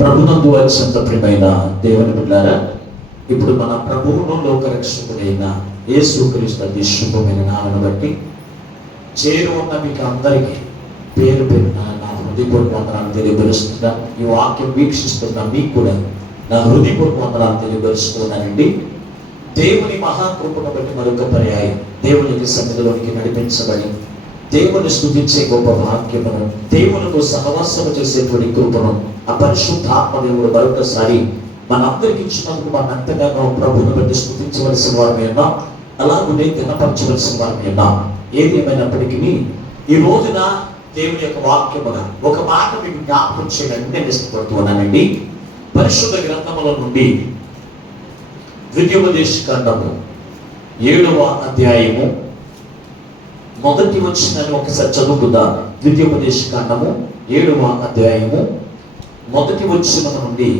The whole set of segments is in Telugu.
ప్రభునందు అత్యంత ప్రియమైన దేవుని బిడ్డలారా, ఇప్పుడు మన ప్రభువును లోకరక్షకుడైన యేసుక్రీస్తు అతి శుభమైన నామమును బట్టి చేరు ఉన్న మీకు అందరికీ పేరు పేరున నా హృదయపూర్వక వందనాలు తెలియపరుస్తున్నా. ఈ వాక్యం వీక్షిస్తున్న మీకు కూడా నా హృదయపూర్వక వందనాలు తెలియపరుస్తున్నానండి. దేవుని మహాకృపను బట్టి మరొక పర్యాయం దేవునికి సన్నిధిలోనికి నడిపించబడి దేవుని స్తుతించే గొప్ప వాక్యమును, దేవునితో సహవాసము చేసేటువంటి కృపను అపరిశుద్ధాత్మ దేవుడు మరొకసారి మనందరికి ఇచ్చినందుకు మనం ఎంతగానో ప్రభువుని బట్టి స్తుతించవలసిన వారమే ఉన్నాం, అలాగే ఘనపరచవలసిన వారమే ఉన్నాం. ఏది ఏమైనప్పటికీ ఈ రోజున దేవుని యొక్క వాక్యమున ఒక మాట మీకు జ్ఞాపకం చేయడానికి నేను ఇష్టపడుతున్నానండి. పరిశుద్ధ గ్రంథముల నుండి ద్వితీయోపదేశకాండము 7వ అధ్యాయము మొదటి వచనాన్ని ఒకసారి చదువుకుందాం. ద్వితీయోపదేశకాండము 7వ అధ్యాయము మొదటి వచనం నుండి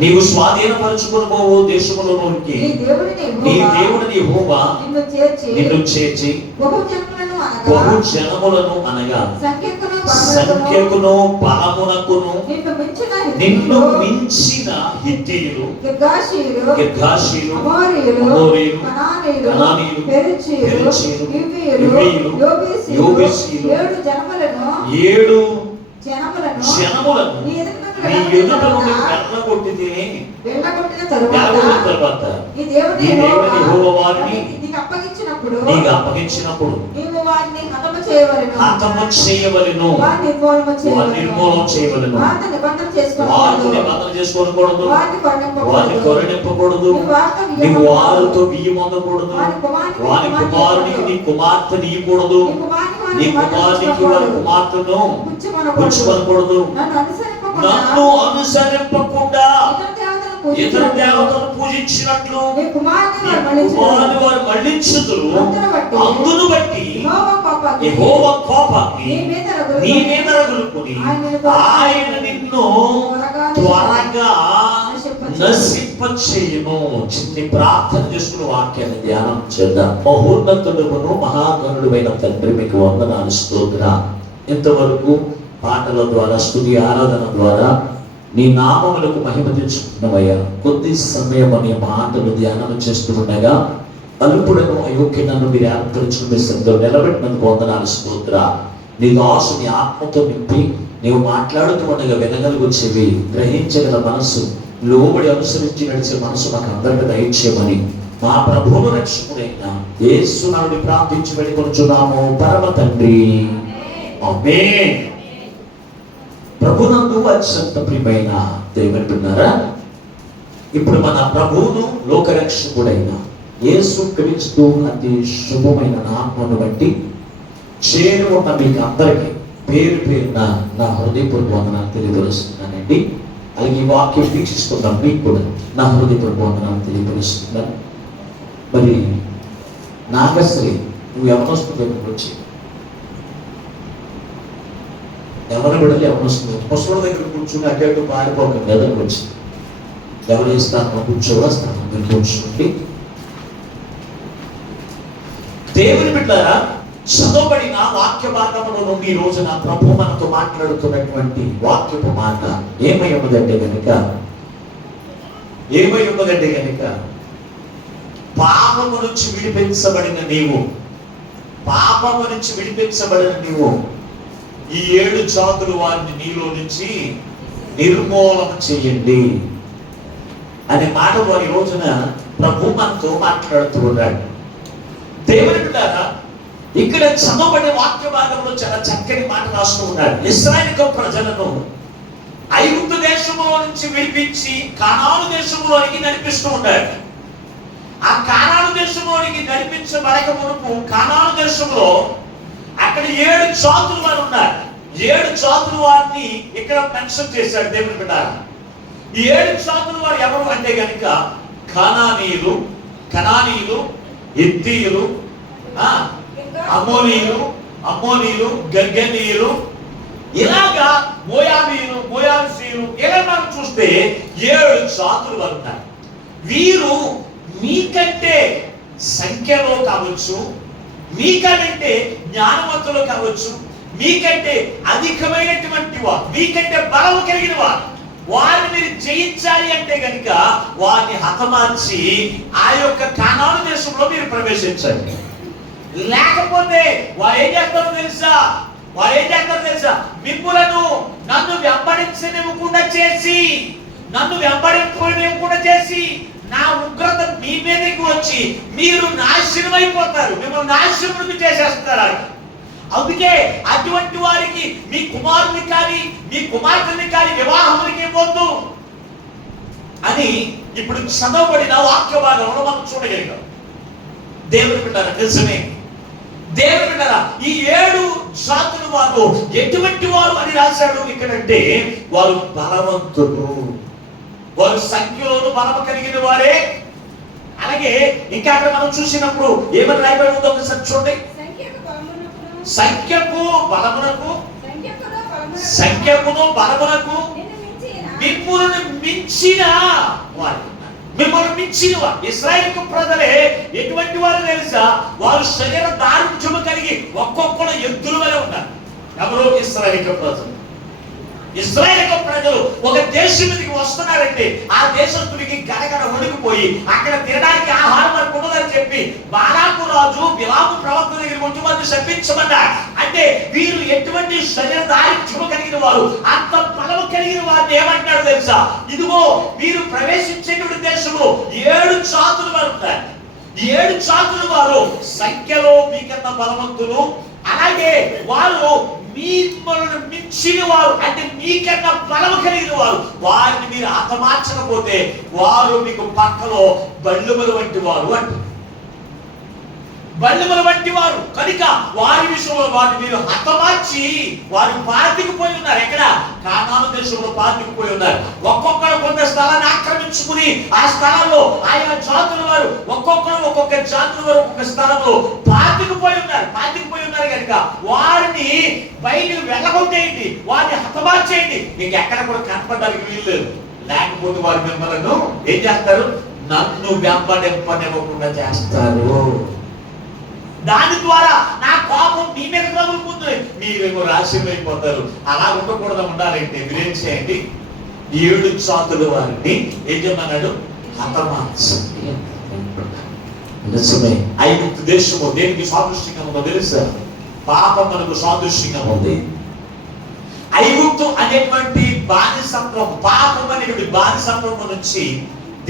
నీవు స్వాధీనపరచుకొనబోవు దేశములోనికి నీ దేవుడిని యెహోవా నిన్ను చేర్చి బహు జనములను అనగా సంఖ్యకును బలమునకును నిన్ను మించిన హిత్తీయులు, గిర్గాషీయులు, అమోరీయులు, కనానీయులు, పెరిజ్జీయులు, హివ్వీయులు, యెబూసీయులు 7 జనములను నీ ఎదుట నుండి వెళ్ళగొట్టిన తరువాత ఈ దేవుని యెహోవా వారిని నీకు అప్పగించినప్పుడు నీవు వారిని హతము చేయవలెను, వారిని నిర్మూలన చేయవలెను. వారితో నిబంధన చేసుకోకూడదు, వారిని కొరనింపకూడదు, నీవు వారితో బియ్యం పొందకూడదు, వారి కుమారునికి నీ కుమార్తెని ఇవ్వకూడదు, నీ కుమారునికి వారి కుమార్తెను పుచ్చుకొనకూడదు. నన్ను అనుసరింపకుండా ఇతర దేవతలను పూజించినట్లు వారు మళ్ళించుదురు. అందును బట్టి యెహోవా కోపాగ్ని నీ మీద రగులుకొని ఆయన నిన్ను త్వరగా నశింపచేయును. చిన్ని ప్రార్థన చేసుకుని వాక్యాన్ని ధ్యానం చేద్దాం. మహోన్నతుడును మహాగణుడైన తండ్రి, మీకు వందనాలు, స్తోత్రం. ఇంతవరకు పాటల ద్వారా, స్తుతి ఆరాధన ద్వారా నీ నామములకు మహిమ తెచ్చుకున్నవయ్యా. కొద్ది సమయం నీ మాటలు ధ్యానం చేస్తుండగా అల్పుడను అయోగ్యనను మీరు ఏర్పరిచిన మీ సంఘంలో నిలబెట్టినందుకు వందనాలు, స్తోత్రం. నీ దాసుని ఆత్మతో నింపి నీవు మాట్లాడుతూ ఉండగా వినగలిగొచ్చేవి, గ్రహించగల మనసు, లోబడి అనుసరించి నడిచే మనసు మాకు అందరికీ దయచేయమని మా ప్రభువును రక్షకుడైన యేసు నామమున ప్రార్థించి వేడుకొనుచున్నాము పరమ తండ్రి, ఆమేన్. ప్రభునందు అత్యంత ప్రియమైన దేవుని బిడ్డలారా, ఇప్పుడు మన ప్రభువును లోకరక్షకుడైన యేసుక్రీస్తు అతి శుభమైన నామమును బట్టి చేరు ఉన్న మీకు అందరికీ పేరు పేరున నా హృదయపూర్వక వందనాలు తెలియపరుస్తున్నానండి. అలాగే ఈ వాక్యం వీక్షిస్తున్నాం మీకు కూడా నా హృదయపూర్వక వందనాలు తెలియపరుస్తున్నాను. మరి నాగశ్రీ, నువ్వు యవనస్తుల దగ్గరకు వచ్చి ఎవరి బిడ్డలు యవనస్తులు ముసలి దగ్గర కూర్చుని అటు పారిపోకండి. ఎదురుకు వచ్చి ఎవరు ఏ స్థానంలో కూర్చోవా స్థానం మీరు కూర్చోండి. దేవుని బిడ్డలారా, చదవబడిన వాక్య భాగముల నుండి ఈ రోజున ప్రభు మనతో మాట్లాడుతున్నటువంటి వాక్యపు మాట ఏమై ఉన్నదంటే గనుక పాపము నుంచి విడిపించబడిన నీవు ఈ 7 జాతులు వారిని నీలో నుంచి నిర్మూలన చేయండి అనే మాట వారి ఈ రోజున ప్రభు మనతో మాట్లాడుతూ ఉన్నాడు. దేవుని బిడ్డలారా, ఇక్కడ చదవబడే వాక్య భాగంలో చాలా చక్కని మాట రాస్తూ ఉన్నాడు. ఇశ్రాయేలు ప్రజలను ఐగుప్తు దేశంలో నుంచి విడిపించి కానాను దేశంలోనికి నడిపిస్తూ ఉన్నాడు. ఆ కానాను దేశంలోనికి నడిపించబడక మునుపు కానాను దేశంలో అక్కడ 7 జాతులు వారు ఉన్నారు. 7 జాతులు వారిని ఇక్కడ మెన్షన్ చేశాడు దేవుని బిడ్డలారా. ఈ 7 జాతులు వారు ఎవరు అంటే గనుక కనానీయులు, హిత్తీయులు, అమ్మోనీయులు, గర్గనీయులు, ఇలాగా మోయాబీయులు ఇలా మనం చూస్తే 7 జాతులు వారు ఉన్నారు. వీరు మీకంటే సంఖ్యలో కావచ్చు, మీకంటే జ్ఞానవంతులు కావచ్చు, మీకంటే అధికమైనటువంటి వారు, మీకంటే బలము కలిగిన వారు, వారిని మీరు జయించాలి అంటే కనుక వారిని హతమార్చి ఆ యొక్క కానాను దేశంలో మీరు ప్రవేశించండి. లేకపోతే వారు ఏం చేస్తారో తెలుసా? మిమ్ములను నన్ను వెంబడించనివ్వకుండా చేసి నా ఉగ్రత మీ మీదకి వచ్చి మీరు నాశనం అయిపోతారు, మిమ్మల్ని నాశనం చేసేస్తారు. అందుకే అటువంటి వారికి మీ కుమారుని కానీ మీ కుమార్తెని కానీ వివాహములకి ఇవ్వద్దు అని ఇప్పుడు చదవబడిన వాక్య భాగంలో మనం చూడగలిగాం. దేవుని బిడ్డలారా, నిజమే. దేవుని బిడ్డలారా, ఈ 7 జాతుల వారు ఎటువంటి వారు అని రాశాడు ఇక్కడంటే, వారు బలవంతులు, వారు సంఖ్యలోను బలము కలిగిన వారే. అలాగే ఇంకా అక్కడ మనం చూసినప్పుడు ఏమని రాయబడి ఉందో ఒకసారి చూడండి. సంఖ్యకును బలమునకు మిమ్ములను మించిన వారు, ఇశ్రాయేలు ప్రజలే ఎటువంటి వారు తెలుసా? వారు శరీర దారుణ్యము కలిగి ఒక్కొక్కరు ఎద్దుల వలె ఉన్నారు. ఎవరు? ఇశ్రాయేలు ప్రజలు ఒక దేశం మీదకి వస్తున్నారంటే ఆ దేశస్తుడికి గడగడ వణికిపోయి అక్కడ తినడానికి ఆహారం మనకు ఉండదని చెప్పి బాలాకు రాజు బిలాము ప్రవక్త దగ్గరికి వచ్చి వారిని శపించమన్నారు. అంటే వీరు ఎటువంటి శరీర దారిద్ర్యము కలిగిన వారు, అంత బలము కలిగిన వారిని ఏమంటాడు తెలుసా? ఇదిగో మీరు ప్రవేశించేటువంటి దేశంలో 7 జాతులు వారు ఉంటారు. 7 జాతుల వారు సంఖ్యలో మీకన్నా బలవంతులు, అలాగే వారు మిమ్మల్ని మించిన వారు, అంటే మీకన్నా బలము కలిగిన వారు. వారిని మీరు హతమార్చకపోతే వారు మీకు పక్కలో బల్లుమల వంటి వారు కనుక వారి విషయంలో వారిని మీరు హతమార్చి వారు పాతికిపోయి ఉన్నారు. ఎక్కడ? కానాను దేశంలో పాతికిపోయి ఉన్నారు. ఒక్కొక్కరు కొంత స్థలాన్ని ఆక్రమించుకుని ఆ స్థలంలో ఆయా జాతుల వారు ఒక్కొక్క జాతుల వారు ఒక్కొక్క స్థలంలో పాతికిపోయి ఉన్నారు కనుక వారిని బయటకు వెళ్ళగొట్టేయండి, వారిని హతమార్చేయండి. మీకు ఎక్కడ కూడా కనపడడానికి వీలు లేదు. లేకపోతే వారు మిమ్మల్ని ఏం చేస్తారు? నన్ను వెంబడింపనివ్వకుండా చేస్తారు. దాని ద్వారా నా కోపం మీ మీద తగులుకుంటుంది, మీరేమో నాశనం అయిపోతారు. అలా ఉండకూడదు. ఉండాలంటే మీరేం చేయండి? 7 జాతుల వారిని ఏం చేయమన్నాడు? హతమార్చండి. నిజమే. ఐగుప్తు దేశము దేనికి సాదృశ్యంగా ఉందో తెలుసా? పాపం మనకు సాదృశ్యంగా ఉంది. ఐగుప్తు అనేటువంటి బానిసత్వం, పాపం అనేటువంటి బానిసత్వం నుంచి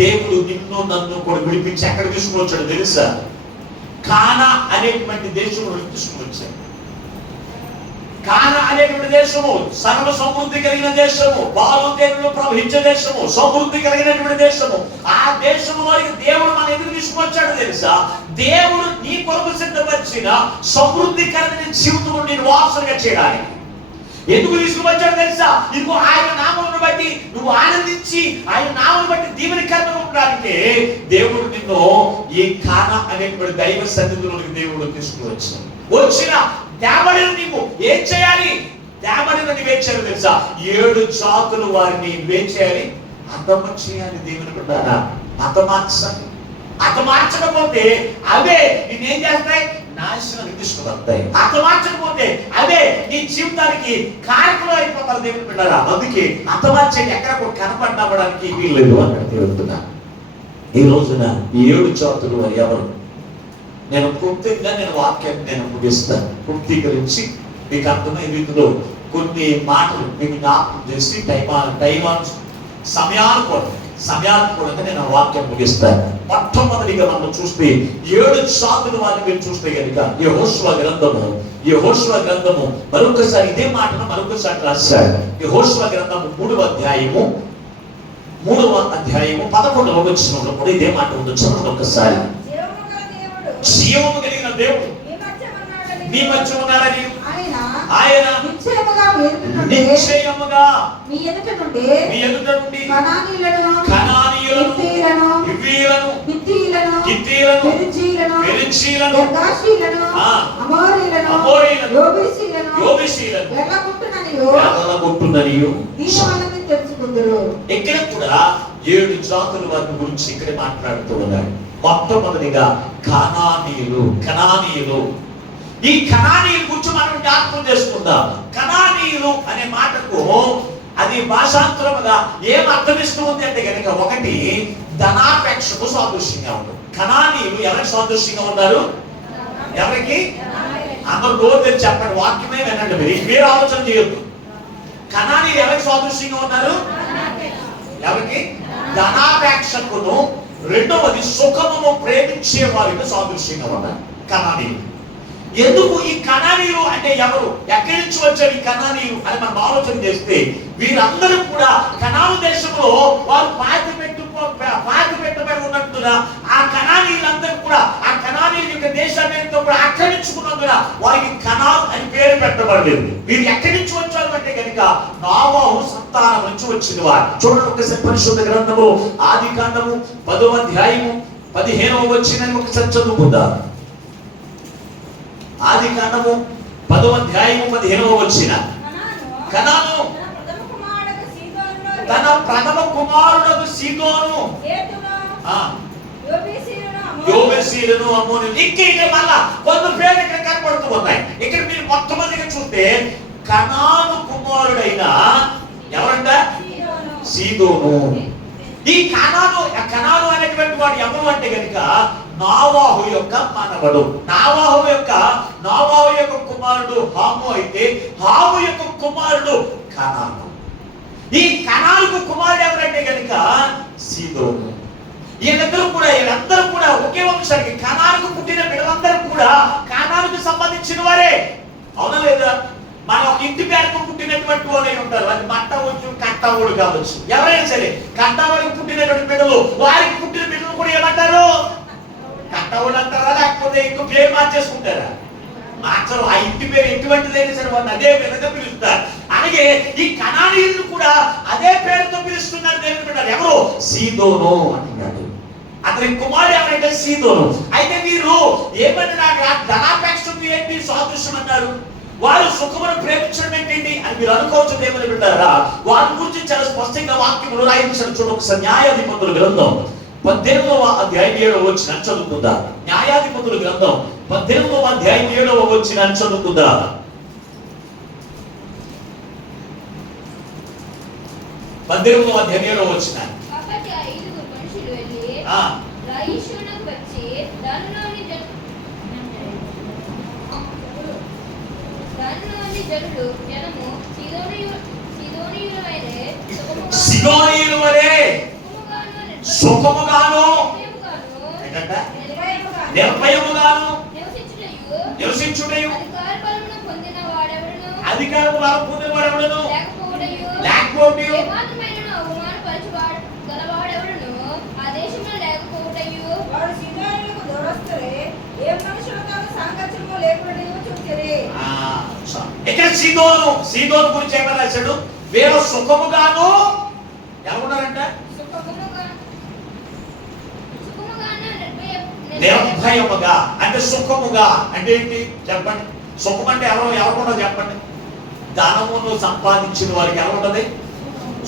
దేవుడు నిన్ను నన్ను కూడా విడిపించి ఎక్కడ తీసుకువచ్చాడు తెలుసా? కానా అనేటువంటి దేశంలో తీసుకుని వచ్చాడు. కానా అనేటువంటి దేశము సర్వ సమృద్ధి కలిగిన దేశము, పాలు తేనెలు ప్రవహించే దేశము, సమృద్ధి కలిగినటువంటి దేశము. ఆ దేశంలోకి దేవుడు మన ఎదురు తీసుకొచ్చాడు తెలుసా? దేవుడు నీ కొరకు సిద్ధపరిచిన సమృద్ధికరమైన జీవితం నేను వారసులుగా చేయడానికి ఎందుకు తీసుకువచ్చాడు తెలుసా? ఇదిగో ఆయన నామమును బట్టి నువ్వు ఆనందించి ఆయన నామమును బట్టి దీవెనకరంగా ఉండడానికి దేవుడు నిన్ను ఈ కానా అనేటువంటి దైవ సన్నిధిలోకి దేవుడు తీసుకువచ్చాడు. వచ్చిన దేవడిని నీవు ఏం చేయాలి? దేవడిని నువ్వేం చేయాలి తెలుసా? 7 జాతుల వారిని నువ్వేం చేయాలి? హతమార్చేయాలి. దేవుని బిడ్డలారా, హతమార్చకపోతే అవే నిన్నేం చేస్తాయి? నాశనానికి తీసుకువస్తాయి. హతమార్చకపోతే అవే నీ జీవితానికి కారకులు అయిపోతారు. దేవుని బిడ్డలారా, అందుకే హతమార్చేది ఎక్కడ కూడా కనపడడానికి వీల్లేదు అక్కడ తెలుపుతున్నా. ఈ రోజున ఈ 7 జాతులు వారు ఎవరు? నేను పూర్తిగా వాక్యాన్ని ముగిస్తాను. పూర్తీకరించి మీకు అర్థమైన రీతిలో కొన్ని మాటలు మీకు జ్ఞాపకం చేసి సమయాలు కూడా నేను వాక్యం ముగిస్తాను. మొట్టమొదటిగా మనం చూస్తే 7 జాతుల వారిని మీరు చూస్తే కనుక యెహోషువ గ్రంథము మరొకసారి ఇదే మాటను మరొకసారి రాశాడు. యెహోషువ గ్రంథము 3వ అధ్యాయము 11వ వచనంలో కూడా ఇదే మాట ఉంది. చదవండి ఒకసారి. జీవము కలిగిన దేవుడు మీ మధ్య ఉన్నాడని ఆయన నిశ్చయముగా మీ ఎదుట నుండి కనానీయులను, హివ్వీయులను, హిత్తీయులను, పెరిజ్జీయులను, అమోరీయులను, యోబూసీయులను వెళ్ళగొట్టుననియు తెలుసుకుందురు. ఇక్కడ కూడా 7 జాతుల వారి గురించి ఇక్కడ మాట్లాడుతూ ఉన్నాడు. మొట్టమొదటిగా కనానీయులు. ఈ కనానీయుల గురించి మనం జ్ఞాపకం చేసుకుందాం. చదువుకుందాం. కనానీయులు అనే మాటకు అది భాషాంతరముగా ఏం అర్థమిస్తూ ఉంది అంటే కనుక, ఒకటి ధనాపేక్షకు సాదృశ్యంగా ఉంటుంది. కనానీయులు ఎవరికి సాదృశ్యంగా ఉన్నారు? ఎవరికి? అందరూ నోరు తెరిచి చెప్పండి, వాక్యమే వినండి. మీరు ఆలోచన చేయొద్దు. కనానీయులు ఎవరికి సాదృశ్యంగా ఉన్నారు? ఎవరికి? ధనాపేక్షకును. రెండవది సుఖమును ప్రేమించే వారికి సాదృశ్యంగా ఉన్నారు కనానీయులు. ఎందుకు ఈ కనానీయులు అంటే ఎవరు, ఎక్కడి నుంచి వచ్చారు ఈ కనానీయులు అని మనం ఆలోచన చేస్తే, వీరందరూ కూడా కనాను దేశంలో వారు పాతి పెట్టబడి ఉన్నట్టుగా ఆ కనానీయులందరూ కూడా ఆ కనానీయుల యొక్క దేశాన్ని కూడా ఆక్రమించుకున్నందున వారికి కనాను అని పేరు పెట్టబడలేదు. వీరు ఎక్కడి నుంచి వచ్చారు అంటే కనుక నోవహు సంతానం నుంచి వచ్చిన వారు. చూడండి ఒకసారి పరిశుద్ధ గ్రంథము ఆదికాండము 10వ అధ్యాయము 15వ వచనాన్ని ఒకసారి చదువుకుందాం. ఆదికాండము 10వ అధ్యాయము 15వ వచనం. కనాను తన ప్రథమ కుమారుడు సీదోను, యోబేసీయులను, అమ్మోనీయులను, ఇక్కడ మళ్ళా కొంత పేరు ఇక్కడ కనపడుతూ ఉన్నాయి. ఇక్కడ మీరు మొట్టమొదటిగా చూస్తే కనాను కుమారుడైన ఎవరంట? సీదోను. ఈ కనాను అనేటువంటి వాడు ఎవరు అంటే కనుక నోవహు యొక్క మనవడు. నోవహు యొక్క కుమారుడు హాము అయితే హాము యొక్క కుమారుడు కనాను. ఈ కనానుకు కుమారుడు ఎవరంటే కనుక సీదోను. వీళ్ళందరూ కూడా ఒకే వంశానికి, కనానుకు పుట్టిన బిడ్డలందరూ కూడా కనానుకు సంబంధించిన వారే. అవునా లేదా? మన ఒక ఇంటి పేరుకు పుట్టినటువంటి వాళ్ళు ఉంటారు. అది మట్టవచ్చు, కట్టవుడు కావచ్చు, ఎవరైనా సరే కట్టవాడికి పుట్టినటువంటి బిడ్డలు, వారికి పుట్టిన బిడ్డలు కూడా ఏమంటారు? కట్టవుడు అంటారా, లేకపోతే ఇంకో పేరు మార్చేసుకుంటారా? మార్చరు. ఆ ఇంటి పేరు ఎటువంటిదైనా సరే వాళ్ళు అదే విధంగా పిలుస్తారు. అలాగే ఈ కనానీయులను కూడా అదే పేరుతో పిలుస్తున్నారు దేవుని బిడ్డలు. ఎవరు? సీదోను అంటున్నాడు. అతని కుమారుడు ఎవరంటే సీదోను. అయితే వీరు ఏమన్నారు? ధనాపేక్ష ఏంటి సాదృశ్యం అన్నారు. వారు సుఖమును ప్రేమించడం ఏంటి అని మీరు అనుకోవచ్చు దేవుని బిడ్డలారా. వారి గురించి చాలా స్పష్టంగా వాక్యములు రాయించారు. చూడండి ఒకసారి న్యాయాధిపతుల గ్రంథం 18వ అధ్యాయం 7వ వచనం చదువుకుందాం. న్యాయాధిపతుల గ్రంథం 18వ అధ్యాయం 7వ వచనం చదువుకుందాం. 18వ అధ్యాయం 7వ వచనం. కాబట్టి ఆ 5 మనుషులు వెళ్ళి లాయిషునకు వచ్చి దానిలోని జనులు సీదోనీయుల వలె సుఖముగాను నిర్భయముగాను నివసించుటయు అధికార బలము పొందిన వాడెవడును లేకపోవటయు ఇక్కడ సీదోను గురించి ఏమని రాశాడు? వీరు సుఖముగాను ఏమన్నారంట? నిర్భయముగా. అంటే సుఖముగా అంటే ఏంటి చెప్పండి? సుఖం అంటే ఎవరుండో చెప్పండి. ధనమును సంపాదించిన వారికి ఎలా ఉంటది?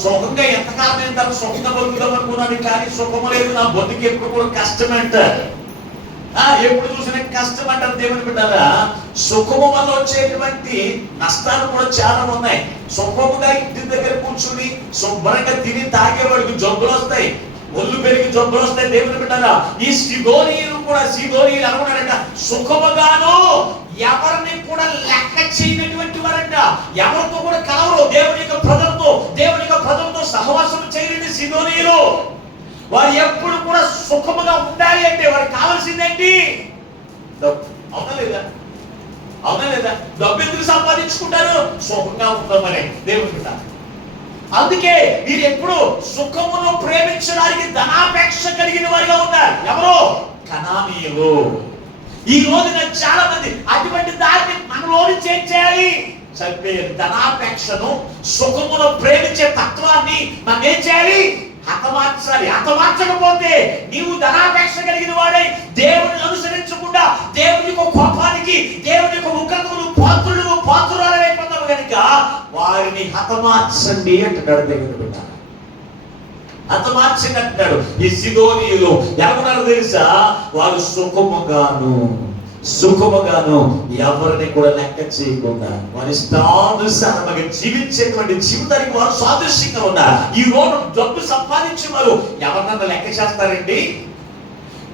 సుఖంగా ఎంతకాలం ఏంటారు? సుఖంగా బతుకుదాం అనుకున్నాను, కానీ సుఖము లేదు, నా బతుకు ఎప్పుడు కూడా కష్టం అంటారు. ఎప్పుడు చూసినా కష్టం అంటారు దేవుని బిడ్డలారా. సుఖము వల్ల వచ్చేటువంటి నష్టాలు కూడా చాలా ఉన్నాయి. సుఖముగా ఇంటి దగ్గర కూర్చుని శుభ్రంగా తిని తాగేవాడికి జబ్బులు వస్తాయి, ఒళ్ళు పెరిగి జబ్బులు వస్తాయి. దేవుని బిడ్డలారా, ఈ సీదోనీయులు అనుకున్నారంట సుఖముగాను ఎవరిని కూడా లెక్క చేయనటువంటి వారంట. ఎవరితో కూడా కలవరు. దేవుని యొక్క ప్రజలతో సహవాసం చేయలేని సీదోనీయులు. వారు ఎప్పుడు కూడా సుఖముగా ఉండాలి అంటే వారికి కావాల్సిందేంటి? డబ్బు. అవునా లేదా? డబ్బు ఎందుకు సంపాదించుకుంటారు? సుఖంగా ఉందామని దేవుని బిడ్డ. అందుకే వీరు ఎప్పుడు సుఖమును ప్రేమించడానికి ధనాపేక్ష కలిగిన వారిగా ఉన్నారు. ఎవరు? కనానీయులు. ఈ రోజున చాలా మంది అటువంటి దాన్ని మనలోని చేయాలి. చంపేయాలి. ధనాపేక్షను, సుఖమును ప్రేమించే తత్వాన్ని మనం ఏం చేయాలి? హతమార్చాలి. హతమార్చకపోతే నీవు ధనాపేక్ష కలిగిన వాడై దేవుని అనుసరించకుండా దేవుని యొక్క కోపానికి, దేవుని యొక్క ఉగ్రతకు పాత్రురాలైపోతావు కనుక వారిని హతమార్చండి అంటున్నాడు దేవుని బిడ్డ. హతమార్చండి అంటున్నాడు. ఈ సీదోనీయులు ఎవరున్నారో తెలుసా? వారు సుఖముగాను సుఖముగాను ఎవరిని కూడా లెక్క చేయకుండా వారి ఇష్టానుసారంగా జీవించేటువంటి జీవితానికి వారు సాదృశ్యంగా ఉన్నారు. ఈ రోజు డబ్బు సంపాదించే వారు ఎవరినన్నా లెక్క చేస్తారండి?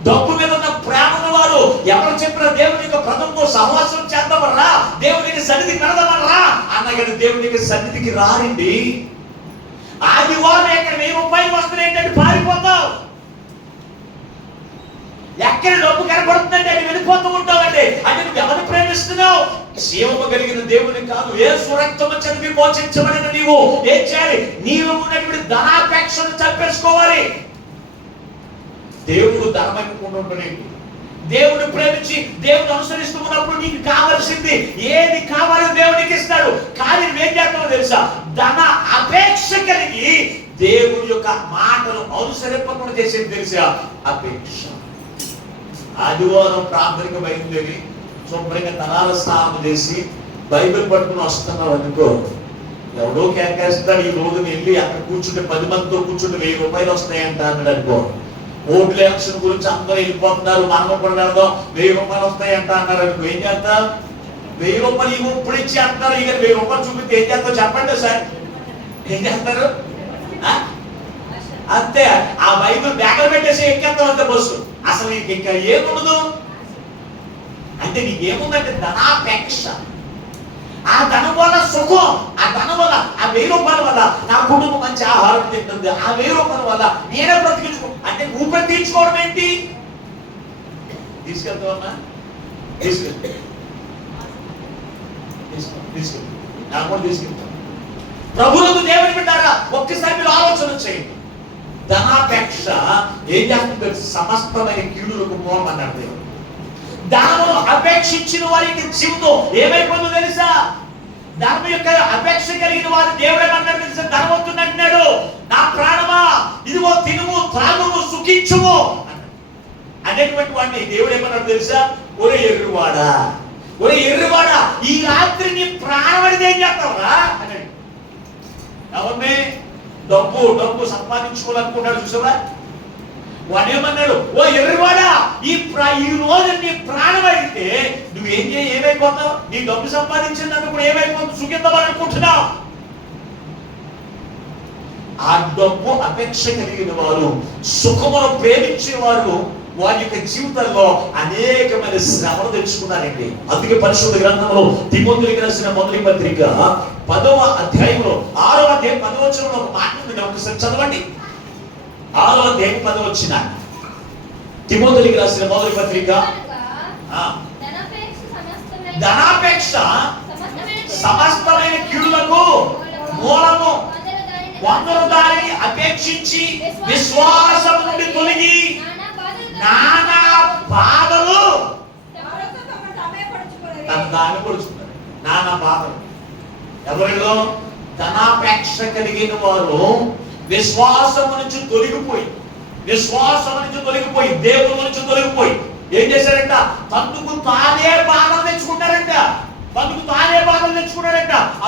డబ్బు మీద ఉన్న ప్రేమ వారు ఎవరు చెప్పిన దేవుని యొక్క ప్రజలతో సహవాసం చేద్దామరా, దేవునికి సన్నిధి పెడదామరా అన్నగాని దేవునికి సన్నిధికి రారండి. ఆదివారం ఎక్కడ 1000 రూపాయలు వస్తున్నాయి ఏంటంటే పారిపోతావు. ఎక్కడ డబ్బు కనబడుతుందంటే అది వెళ్ళిపోతూ ఉంటావండి. అంటే నువ్వు ఎవరిని ప్రేమిస్తున్నావు? జీవము కలిగిన దేవుని కాదు, యేసు రక్తము చేత విమోచించబడిన నీవు ఏం చేయాలి? నీవు ఉన్నటువంటి ధనాపేక్షను చంపేసుకోవాలి. దేవుడు ధనమైపోకుండా ఉంటుంది. దేవుని ప్రేమించి దేవుని అనుసరిస్తూ ఉన్నప్పుడు నీకు కావాల్సింది ఏది కావాలో దేవునికి ఇస్తాడు. కానీ నువ్వేం చేస్తావో తెలుసా? ధన అపేక్ష కలిగి దేవుని యొక్క మాటలు అనుసరింపకుండా చేసేది తెలుసా? అపేక్ష. ఆదివారం ప్రార్థనకు బయలుదేరి శుభ్రంగా తలాల స్నానం చేసి బైబిల్ పట్టుకుని వస్తున్నావు అనుకో, ఎవడో కేకేస్తాడు. ఈ రోజు వెళ్ళి అక్కడ కూర్చుంటే 10 మందితో కూర్చుంటే 1000 రూపాయలు వస్తాయంట అన్నాడు అనుకో. ఓట్ల ఎలక్షన్ గురించి అందరూ వెళ్ళిపోతున్నారు, మనం కూడా వెళ్దాం, 1000 రూపాయలు వస్తాయంట అన్నారు అనుకో. ఏం చేస్తా? 1000 రూపాయలు ఇవ్వు ఇప్పుడు ఇచ్చేస్తున్నారు. ఇక 1000 రూపాయలు చూపిస్తే ఏం చేస్తావు చెప్పండి సార్? ఏం చేస్తారు? అంతే, ఆ బైబిల్ బ్యాగ్లో పెట్టేసి ఎక్కేస్తాం అంతే బస్సు. అసలు నీకు ఇంకా ఏముండదు. అంటే నీకేముందంటే ధనాపేక్ష. ఆ ధనం వల్ల సుఖం, ఆ ధనం వల్ల ఆ 1000 రూపాయల వల్ల నా కుటుంబం మంచి ఆహారం తింటుంది, ఆ 1000 రూపాయల వల్ల నేనే బ్రతికించుకో అంటే ఊపిరి తీర్చుకోవడం ఏంటి? తీసుకెళ్తావమ్మా? తీసుకెళ్తా నాకు కూడా తీసుకెళ్తాను. ప్రభువులకు దేవుని బిడ్డారా ఒక్కసారి మీరు ఆలోచన చేయండి. ధనాపేక్ష ఏం చేస్తుంది? సమస్తమైన కీడులకు మూలం అన్నాడు దేవుడు. ధనమును అపేక్షించిన వారికి జీవితం ఏమైపోతుందో తెలుసా? ధనం యొక్క అపేక్ష కలిగిన వారు దేవుడు ఏమన్నాడు తెలుసా? ధనవంతుడు అంటున్నాడు, నా ప్రాణమా ఇదిగో తినుము త్రాగుము సుఖించుము అనేటువంటి వాడిని దేవుడు ఏమన్నాడు తెలుసా? ఒరే ఎర్రివాడా, ఒరే ఎర్రివాడా, ఈ రాత్రి నీ ప్రాణం అడితే ఏం చేస్తావురా అన్నాడు. ఎవరిని? డబ్బు సంపాదించుకోవాలనుకున్నాడు చూసావా? వాడేమన్నాడు? ఓ ఎర్రివాడా, ఈ రోజు నీ ప్రాణం అయితే నువ్వేం ఏమైపోతావు? నీ డబ్బు సంపాదించినందుకు ఏమైపోతుంది? సుఖిద్దామని అనుకుంటున్నావు. ఆ డబ్బు అపేక్ష కలిగిన వారు, సుఖమును ప్రేమించే వారు వారి యొక్క జీవితంలో అనేకమైన శ్రమలు తెచ్చుకున్నారండి. అందుకే పరిశుద్ధ గ్రంథంలో తిమోతికి రాసిన మొదటి పత్రిక 10వ అధ్యాయంలో 6వ అధ్యాయం 10వ వచనంలో ఒక మాట ఉంది. ఒకసారి చదవండి. 6వ అధ్యాయం 10వ వచనం. తిమోతికి రాసిన మొదటి పత్రిక. ధనాపేక్ష సమస్తమైన కీడులకు మూలము. కొందరు దానిని అపేక్షించి విశ్వాసం నుండి తొలగి నానా బాధలు దాన్ని పొడుచుకున్నారు. నానా బాధలు ఎవరిలో? ధనాపేక్ష కలిగిన వారు విశ్వాసం నుంచి తొలగిపోయి దేవుని నుంచి తొలగిపోయి ఏం చేశారంట? తనకు తానే బాధలు తెచ్చుకున్నారంట.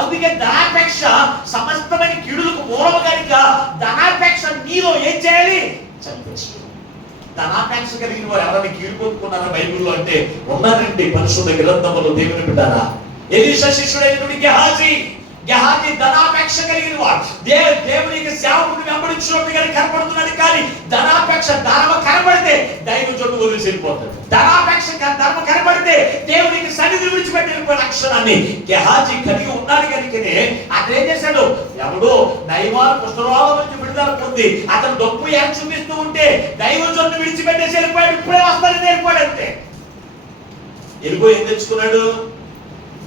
అందుకే ధనాపేక్ష సమస్తమైన కీడులకు మూలము కనుక ధనాపేక్ష నీలో ఏం చేయాలి? చంపేసి. ధనాపేక్ష కలిగిన వారు ఎవరైనా కీడు పొందుకున్నారా బైబిల్లో అంటే ఉన్నారండి. పరిశుద్ధ గ్రంథంలో దేవుని బిడ్డారా, ఎలీషా శిష్యుడైనటువంటి గెహాజీ ధనాపేక్ష కలిగిన వాడు. దేవునికి సేవకుని వెంబడించినట్టుగా కనపడుతున్నాడు. కానీ ధనాపేక్ష ధర్మ కనబడితే దైవజనుడు వదిలేసి వెళ్ళిపోతాడు. ధనాపేక్ష ధర్మ కనబడితే దేవునికి సన్నిధి విడిచిపెట్టి వెళ్ళిపోయిన లక్షణాన్ని గెహాజీ కలిగి ఉన్నాడు. కనుకనే అతను ఏం చేశాడు? ఎవడో నయమాన కుష్ఠరోగం నుంచి విడుదల పొంది అతను డబ్బు ఏం చూపిస్తూ ఉంటే దైవజనుడు విడిచిపెట్టేసి వెళ్ళిపోయాడు. ఇప్పుడే వస్తానని వెళ్ళిపోయాడు. అంతే వెళ్ళిపోయి ఏం తెచ్చుకున్నాడు?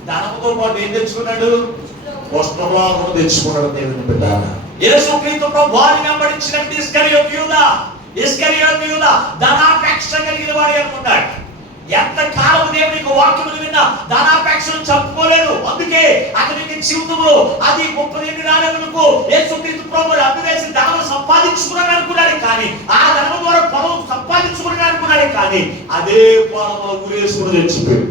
ధనంతో పాటు ఏం తెచ్చుకున్నాడు? కుష్ఠరోగం తెచ్చుకున్నాడు. దేవుని బిడ్డారా, యేసుక్రీస్తు ప్రభువుని వెంబడించినటువంటి ఇస్కరియోతు యూదా ధనాపేక్ష కలిగిన వాడు అనుకున్నాడు. ఎంత కాలం దేవునికి వాక్యములు విన్నా ధనాపేక్షను చంపుకోలేదు. అందుకే అతనికి జీవితంలో అది 30 రానకు యేసుక్రీస్తు ప్రభువుని అభివేసి ధనం సంపాదించుకున్నాడు అనుకున్నాడు. కానీ ఆ ధనం ద్వారా పొలం సంపాదించుకున్నాడు అనుకున్నాడు. కానీ అదే పొలంలో ఊరేసుకుని తెచ్చిపోయాడు.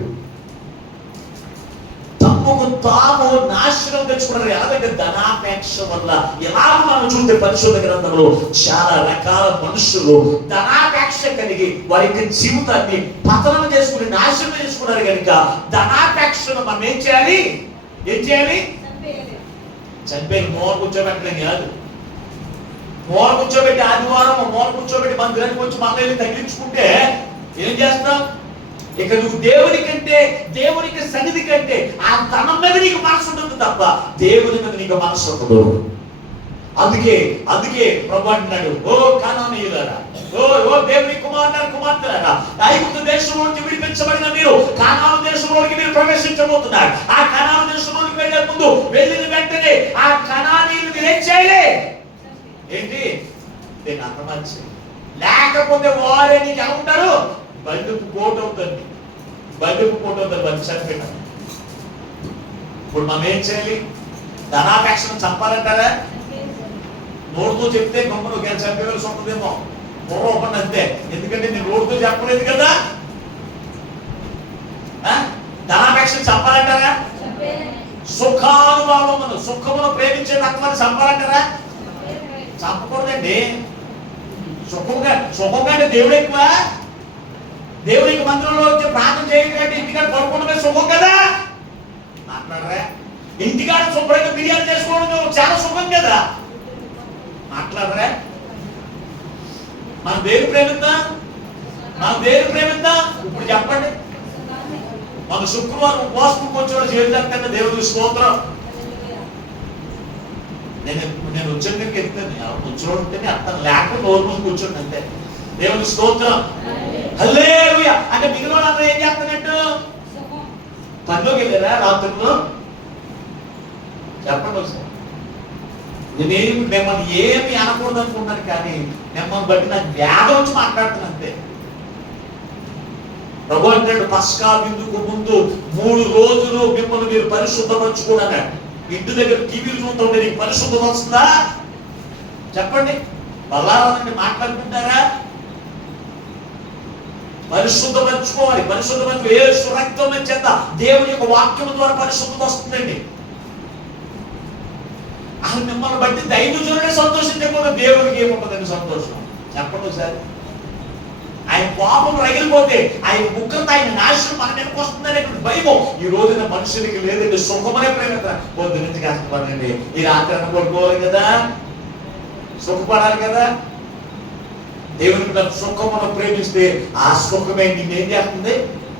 తమకు తాము వారు నాశనం తెచ్చుకున్నారు. ఎలాగంటే ధనాపేక్ష వల్ల. ఎలాగ మనం చూస్తే పరిశుద్ధ గ్రంథంలో చాలా రకాల మనుషులు ధనాపేక్ష కలిగి వారి యొక్క జీవితాన్ని పతనం చేసుకుని నాశనం చేసుకున్నారు. కనుక ధనాపేక్షను మనం ఏం చేయాలి? చంపేది మూల కూర్చోబెట్టడం కాదు. మూల కూర్చోబెట్టి ఆదివారం మూల కూర్చోబెట్టి మందిరానికి వచ్చి మన వెళ్ళి తగ్గించుకుంటే ఏం చేస్తాం? ఇక నువ్వు దేవునికి సన్నిధి కంటే ఆ ధనం మీద నీకు మనసు ఉంటుంది తప్ప దేవుని మీద నీకు మనసు ఉండదు. అందుకే ప్రభు అంటున్నాడు, ఓ కనానీయులారా, ఓ దేవుని కుమార్తెలారా, ఐగుప్తు దేశంలో నుంచి విడిపించబడిన మీరు కనాను దేశంలోకి మీరు ప్రవేశించబోతున్నారు. ఆ కనాను దేశంలోకి వెళ్ళే ముందు వెళ్ళిన వెంటనే ఆ కనానీయులు మీరు ఏం చేయలే? ఏంటి? నేను అర్థమర్చి లేకపోతే వారే నీకు ఏమంటారు? బండికి పోటు అవుతుంది. బండి చనిపోయినారు. ఇప్పుడు మనం ఏం చేయాలి? ధనాపేక్షను చంపాలంటారా? నోరుతో చెప్తే గొప్పను చంపేవాల్సి ఉంటుందేమో. పూర్వపడి అంతే. ఎందుకంటే నేను నోరుతో చెప్పలేదు కదా. ధనాపేక్షను చంపాలంటారా? సుఖానుభవమును సుఖమును ప్రేమించే తత్వాన్ని చంపాలంటారా? చంపకూడదండి. సుఖంగా అంటే దేవుడు ఎక్కువ. దేవునికి మందిరంలో వచ్చి ప్రార్థన చేయకంటే ఇంటికాడ పడుకోవడమే సుఖం కదా. మాట్లాడరా? ఇంటికాడ శుభ్రంగా బిర్యానీ చేసుకోవడం చాలా సుఖం కదా. మాట్లాడరా? మనం దేవుని ప్రేమిద్దాం. ఇప్పుడు చెప్పండి. మన శుక్రవారం ఉపవాసం కూర్చోవడం చేయాలంటే దేవుడికి స్తోత్రం. నేను వచ్చాను ఎత్తాను కూర్చోంటేనే అర్థం లేకపోతే నోరు ముందు కూర్చోండి అంతే. దేవుని స్తోత్రం. హల్లెలూయా. అంటే మిగిలిన వాళ్ళందరూ ఏం చేస్తున్నట్టు? పనిలోకి వెళ్ళారా రాత్రుల్లో? చెప్పండి ఒకసారి. మిమ్మల్ని ఏమి అనకూడదు అనుకున్నాను, కానీ మిమ్మల్ని బట్టి నాకు వ్యాధి వచ్చి మాట్లాడుతున్నాను అంతే. ప్రభు అంటాడు, పస్కా విందుకు ముందు 3 రోజులు మిమ్మల్ని మీరు పరిశుద్ధపరచుకోండి. ఇంటి దగ్గర టీవీలు చూస్తుంటే నీకు పరిశుద్ధం వస్తుందా? చెప్పండి. బల్లారాన్ని మాట్లాడుకుంటారా? పరిశుద్ధపరచుకోవాలి. పరిశుద్ధపరచు యేసు రక్తం చేత దేవుని యొక్క వాక్యం ద్వారా పరిశుద్ధత వస్తుందండి. అసలు మిమ్మల్ని బట్టి దైవజనుడే సంతోషించకపోతే దేవుడికి ఏముంటుందండి సంతోషం? చెప్పండి సార్. ఆయన కోపం రగిలిపోతే ఆయన ముఖంతో ఆయన నాశనం మన మీదకి వస్తుందనేటువంటి భయం ఈ రోజున మనుషులకి లేదండి. సుఖమనే ప్రేమ. పొద్దు నుంచి కష్టపడండి, ఈ రాత్రి అన్న పడుకోవాలి కదా, సుఖపడాలి కదా. దేవుని సుఖమును ప్రేమిస్తే ఆ సుఖమే నేనేం చేస్తుంది?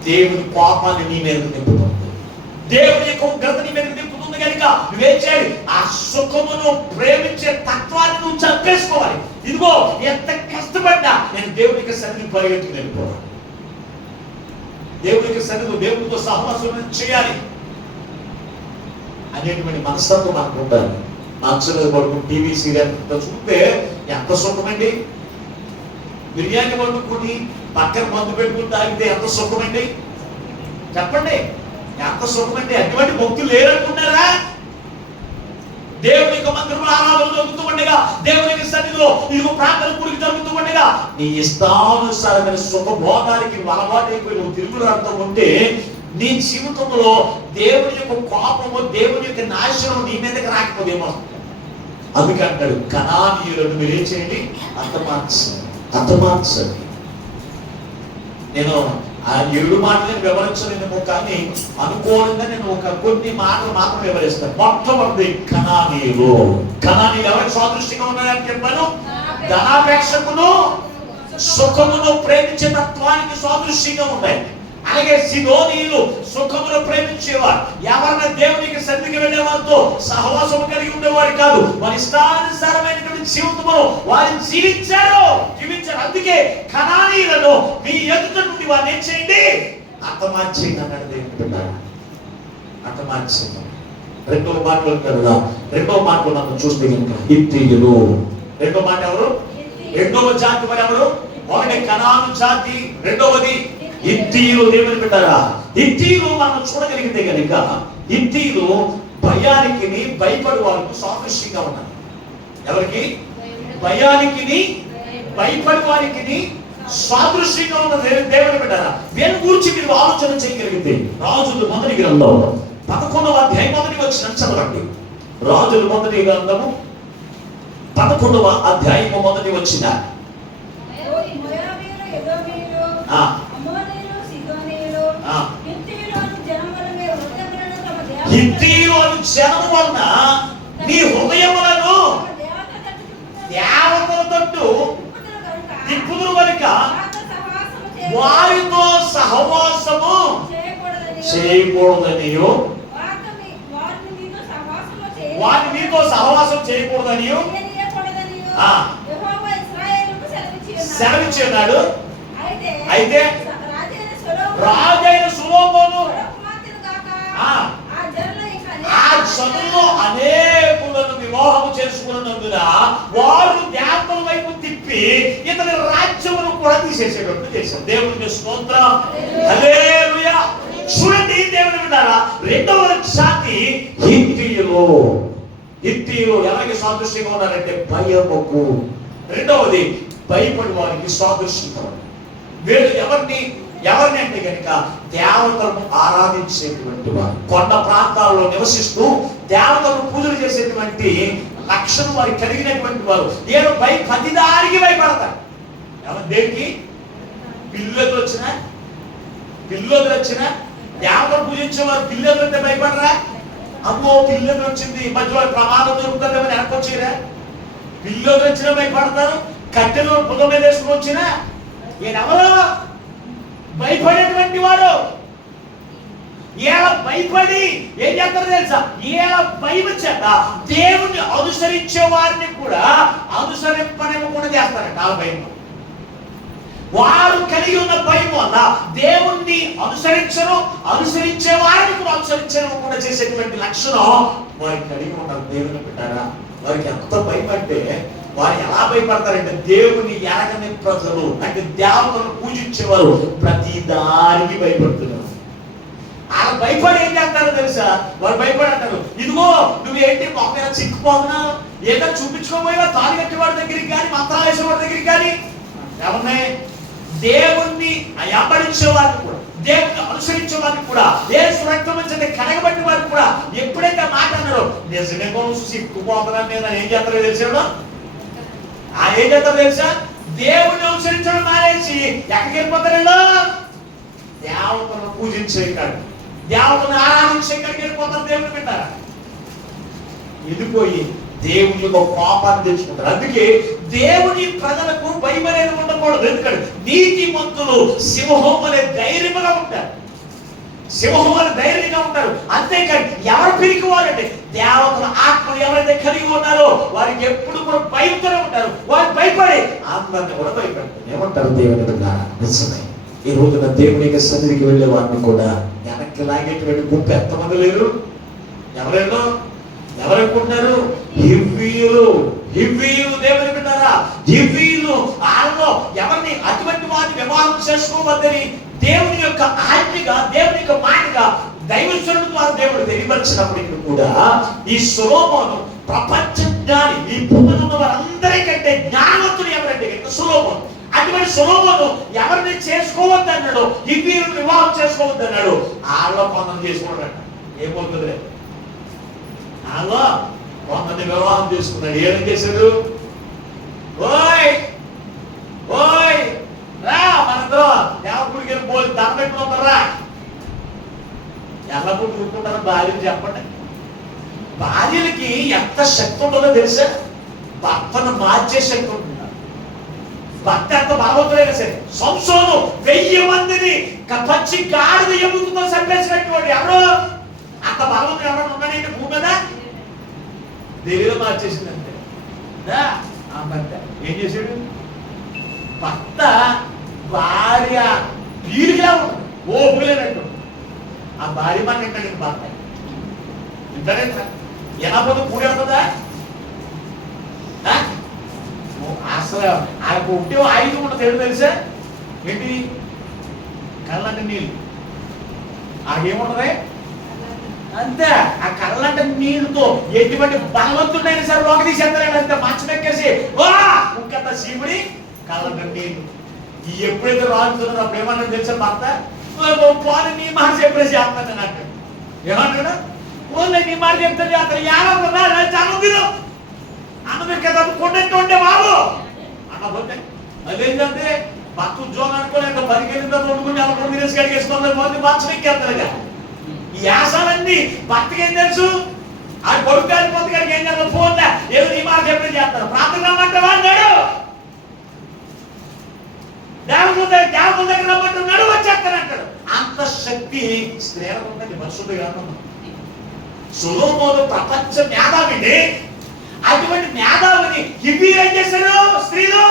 దేవుని కోపాన్ని నీ మీద నింపుతుంది. దేవుని యొక్క ఉగ్రత నీ మీద నింపుతుంది. కనుక నువ్వేం చేయాలి? ఆ సుఖమును ప్రేమించే తత్వాన్ని నువ్వు చంపేసుకోవాలి. ఇదిగో ఎంత కష్టపడ్డా నేను దేవుని యొక్క సన్నిధిని పరిగెత్తుకు వెళ్ళిపోవాలి. దేవుని యొక్క సన్నిధి దేవునితో సహవాసం చేయాలి అనేటువంటి మనస్తత్వం మనకు ఉండాలి. నచ్చలేదు పడుకుని టీవీ సీరియల్ చూస్తే ఎంత సుఖమండి. బిర్యానీ వండుకుని పక్కన మందు పెట్టుకుని తాగితే ఎంత సుఖమండి. చెప్పండి, ఎంత సుఖమండి. అటువంటి భక్తులు లేరనుకున్నారా? దేవుని యొక్క మందిరంలో ఆరాధన జరుగుతూ ఉండగా, దేవునికి సన్నిధిలో ఇదిగో ప్రార్థన కూడిక జరుగుతూ ఉండగా నీ ఇష్టానుసారమైన సుఖభోగానికి అలవాటు అయిపోయి నువ్వు తిరుగులాడుతూ ఉంటే నీ జీవితంలో దేవుని యొక్క కోపము, దేవుని యొక్క నాశనం నీ మీదకి రాకపోదేమో. అందుకే అంటాడు, కనానీయులను మీరేం చేయండి? అంతమార్చండి. నేను ఆ 7 మాటలను వివరించలేము, కానీ అనుకోకుండా నేను కొన్ని మాటలు మాత్రం వివరిస్తాను. మొట్టమొదటి కనానీయులు. కనానీయులు ఎవరికి సాదృశ్యంగా ఉన్నాయని చెప్పాను? ధనాపేక్షకును సుఖమును ప్రేమించే తత్వానికి సాదృశ్యంగా ఉన్నాయి. అలాగే సిదోనీయులు సుఖమును ప్రేమించేవారు. ఎవరైనా దేవునికి సన్నిధికి వెళ్ళే వారితో సహవాసం కలిగి ఉండేవారు కాదు. వారి ఇష్టానుసారమైనటువంటి జీవితమును వారు జీవించారు. అందుకే కనానీయులను మీ ఎదుట నుండి వారిని ఏం చేయండి? హతమార్చేయండి అన్నాడు దేవుని బిడ్డ. హతమార్చేయండి. రెండవ మాటలు కదా, రెండవ మాటలు మనం చూస్తే కనుక హిత్తీయులు. రెండవ మాట ఎవరు? రెండవ జాతి మరి ఎవరు? ఒకటి కనాను జాతి, రెండవది హిత్తీయులు. దేవుని బిడ్డరా, హిత్తీయులు మనం చూడగలిగితే కనుక హిత్తీయులు భయానికి భయపడి వాళ్ళకు సాదృశ్యంగా ఉన్నారు. ఎవరికి? భయానికి భయపడి వారికి సాదృశ్యంగా ఉన్న దేవుని బిడ్డరా. వీళ్ళ గురించి మీరు ఆలోచన చేయగలిగితే రాజులు మొదటి గ్రంథం 11వ అధ్యాయం మొదటి వచనం చదవండి. రాజుల మొదటి గ్రంథము 11వ అధ్యాయము మొదటి వచన. హిత్తీయుల జనము వలన నీ హృదయములను దేవతల తట్టు తిప్పుదురు కనుక వారితో సహవాసము చేయకూడదనియో, వారిని మీతో సహవాసం చేయకూడదనియో సెలవిచ్చున్నాడు. అయితే రాజైన సొలొమోను ఆ జనుల్లో అనేకులను వివాహము చేసుకున్నందున వారు దేవతల వైపు తిప్పి ఇతని రాజ్యమును కూడా తీసేసేటట్టు చేశారు. దేవునికి స్తోత్రం, హల్లెలూయా. చూడండి దేవుని విన్నారా, రెండవ జాతి హిత్తీయులు. హిత్తీయులు ఎలాగే సాదృశ్యంగా ఉన్నారంటే భయముకు. రెండవది భయపడి వారికి సాదృశ్యంగా ఉన్నారు. వీళ్ళు ఎవరిని అంటే కనుక దేవతలను ఆరాధించేటువంటి వారు, కొండ ప్రాంతాల్లో నివసిస్తూ దేవతలను పూజలు చేసేటువంటి లక్షణం వారు కలిగినటువంటి వారు. ఏదో ప్రతిదానికి భయపడతారు. ఎవరు దేనికి? పిల్లలు వచ్చినా దేవతలు పూజించేవారు పిల్లలు అంటే భయపడరా? అమ్మో పిల్లలు వచ్చింది, మధ్యలో ప్రమాదం దొరుకుతుందేమని వెనకొచ్చిరా. పిల్లలు వచ్చినా భయపడతారు. కట్టెలు బుధం మీద వేసుకుని వచ్చినా ఈయనెవరో భయపడేటువంటి వాడు. ఇలా భయపడి ఏం చేస్తారు తెలుసా? ఇలా భయం చేత దేవుణ్ణి అనుసరించే వారిని కూడా అనుసరింపనివ్వకుండా చేస్తారంట. ఆ భయం వారు కలిగి ఉన్న భయం వల్ల దేవుణ్ణి అనుసరించే వారిని కూడా అనుసరించకుండా చేసేటువంటి లక్షణం వారికి కలిగి ఉన్నారు. దేవుని పెట్టారా? వారికి ఎంత భయం అంటే వారు ఎలా భయపడతారంటే దేవుని ఎరగని ప్రజలు అంటే దేవతలను పూజించేవారు ప్రతి దానికి భయపడుతున్నారు. ఆ భయపడి ఏం చేస్తారో తెలుసా? వారు భయపడి అంటారు, ఇదిగో నువ్వేంటి మొక్క చిక్కుపోతున్నావు, ఏదో చూపించుకోబోయా తాళి కట్టేవాడి దగ్గరికి కానీ మంత్రాలు వేసేవాడి దగ్గరికి కానీ ఎవరిని దేవుణ్ణి వెంబడించే వారిని కూడా దేవుణ్ణి అనుసరించే వారిని కూడా యేసు రక్తం నుంచి కడగబట్టి వారిని కూడా ఎప్పుడైతే మాట అన్నారో నిజమే చిక్కుపోతున్నాను నేను ఏం చేస్తారో తెలిసాడు? ఏం చేస్తారు తెలుసా? దేవుణ్ణి అనుసరించడం మానేసి ఎక్కడికి వెళ్ళిపోతారు? దేవతలను పూజించే కాదు, దేవతలను ఆరాధించే కాడికి వెళ్ళిపోతారు. దేవుని పెట్టారా? వెళ్ళిపోయి దేవుని యొక్క పాపాన్ని తెచ్చుకుంటారు. అందుకే దేవుని ప్రజలకు భయం అనేది ఉండకూడదు. ఎందుకంటే నీతిమంతులు సింహం అనే ధైర్యంగా ఉంటారు. అంతేకాదు ఎవరు పిరికివారంటే దేవతల ఆత్మలు ఎవరైతే కలిగి ఉన్నారో వారికి ఎప్పుడు కూడా భయంతోనే ఉంటారు. వారు భయపడి అందరిని కూడా భయపెడతారు. ఏమంటారు దేవుని బిడ్డ? నిజమే. ఈ రోజున దేవుని యొక్క సన్నిధికి వెళ్ళే వారిని కూడా వెనక్కి లాగేటువంటి గుంపు ఎంతమంది లేరు? ఎవరనుకుంటున్నారు? హివ్వీయులు. దేవుని బిడ్డారా, హివ్వీయులు వాళ్ళలో ఎవరిని అటువంటి వారిని వివాహం చేసుకోవద్దని దేవుని యొక్క ఆజ్ఞగా, దేవుని యొక్క మాటగా దైవజనుడు ద్వారా దేవుడు తెలియపరిచినప్పటికీ కూడా ఈ సొలొమోను ప్రపంచ జ్ఞాని, ఈ భూమిలో ఉన్న వారందరికంటే జ్ఞానవంతుడు ఎవరంటే సొలొమోను. అటువంటి సొలొమోను ఎవరిని చేసుకోవద్దన్నాడు, హివ్వీయులను వివాహం చేసుకోవద్దన్నాడు. వాళ్ళలో కొందరు చేసుకోవడంట. ఏమవుతుంది? వాళ్ళలో కొందరిని వివాహం చేసుకున్నాడు. ఏం చేశాడు? ఓయ్ రా మనతో దేవకుడికి వెళ్ళిపోయి దండ పెట్టుకుంటారా? ఎలా కూర్చుంటారా భార్యలు? చెప్పండి. భార్యలకి ఎంత శక్తి ఉంటుందో తెలుసా? భర్తను మార్చే శక్తి ఉంటుంది. భర్త ఎంత బలవంతుడైనా సరే, సంసోను 1000 మందిని పచ్చి గాడిద ఎముకతో చంపేసినట్టు వాడు ఎవరు? అంత బలవంతుడు ఎవరైనా ఉన్నాడంటే భూమి మీద? దేవుడు మార్చేసిందంటే ఆ భర్త ఏం చేశాడు? భర్త భార్య వీరిగా ఉంటుంది, ఓపులేనట్టు. ఆ భార్య మాట వింటాడు భర్త. వింటాడంట. ఎలా పోతే కూడేస్తుందా? అసలు ఆయనకు ఉంటే ఆయుధం ఉండదు. ఏడు తెలుసా? ఏంటి? కళ్ళంటే నీళ్ళు. ఆగేముంటది అంతే. ఆ కళ్ళంటే నీళ్ళతో ఎటువంటి బలవంతుడైనా సరే లోక తీసేస్తారండి. అంతే మంచం ఎక్కేసి ఇంకంత శివుడి కళ్ళంటే నీళ్ళు. ఎప్పుడైతే రాజుతున్నారో అప్పుడు ఏమన్నా తెలుసా భర్త? పోనీ నీ మనసు ఎప్పుడైతే చేస్తాను నాకు ఏమంటాడు? ఓన్లీ నీ మాట చెప్తాడు అతను యాభై చదువు అన్నది కదా కొండెట్టు ఉండే బాబు అన్నపోతే అదేంటంటే భక్తు జోన్ అనుకోలేక 10 కేజీలతో వండుకుని అలా తినేసి కడిగేసుకోవాలి పోతే మంచం ఎక్కేస్తారుగా. ఈ యాసాలన్నీ భక్తికి ఏం తెలుసు? ఆ కొడుకు గారి పొద్దు గారికి ఏం చేస్తారు? ఫోన్ ఏదో నీ మాట చెప్పి చేస్తారు. ప్రార్థన రమ్మంటే వాడు దేవుడు దగ్గర రమ్మంటున్నాడు వచ్చేస్తానంటాడు. అంత శక్తి స్త్రీలకు ఉందండి. పరిశుద్ధ గ్రంథం సొలొమోను ప్రపంచ మేధావిని. అటువంటి మేధావిని ఇవి ఏం చేశారు? స్త్రీలు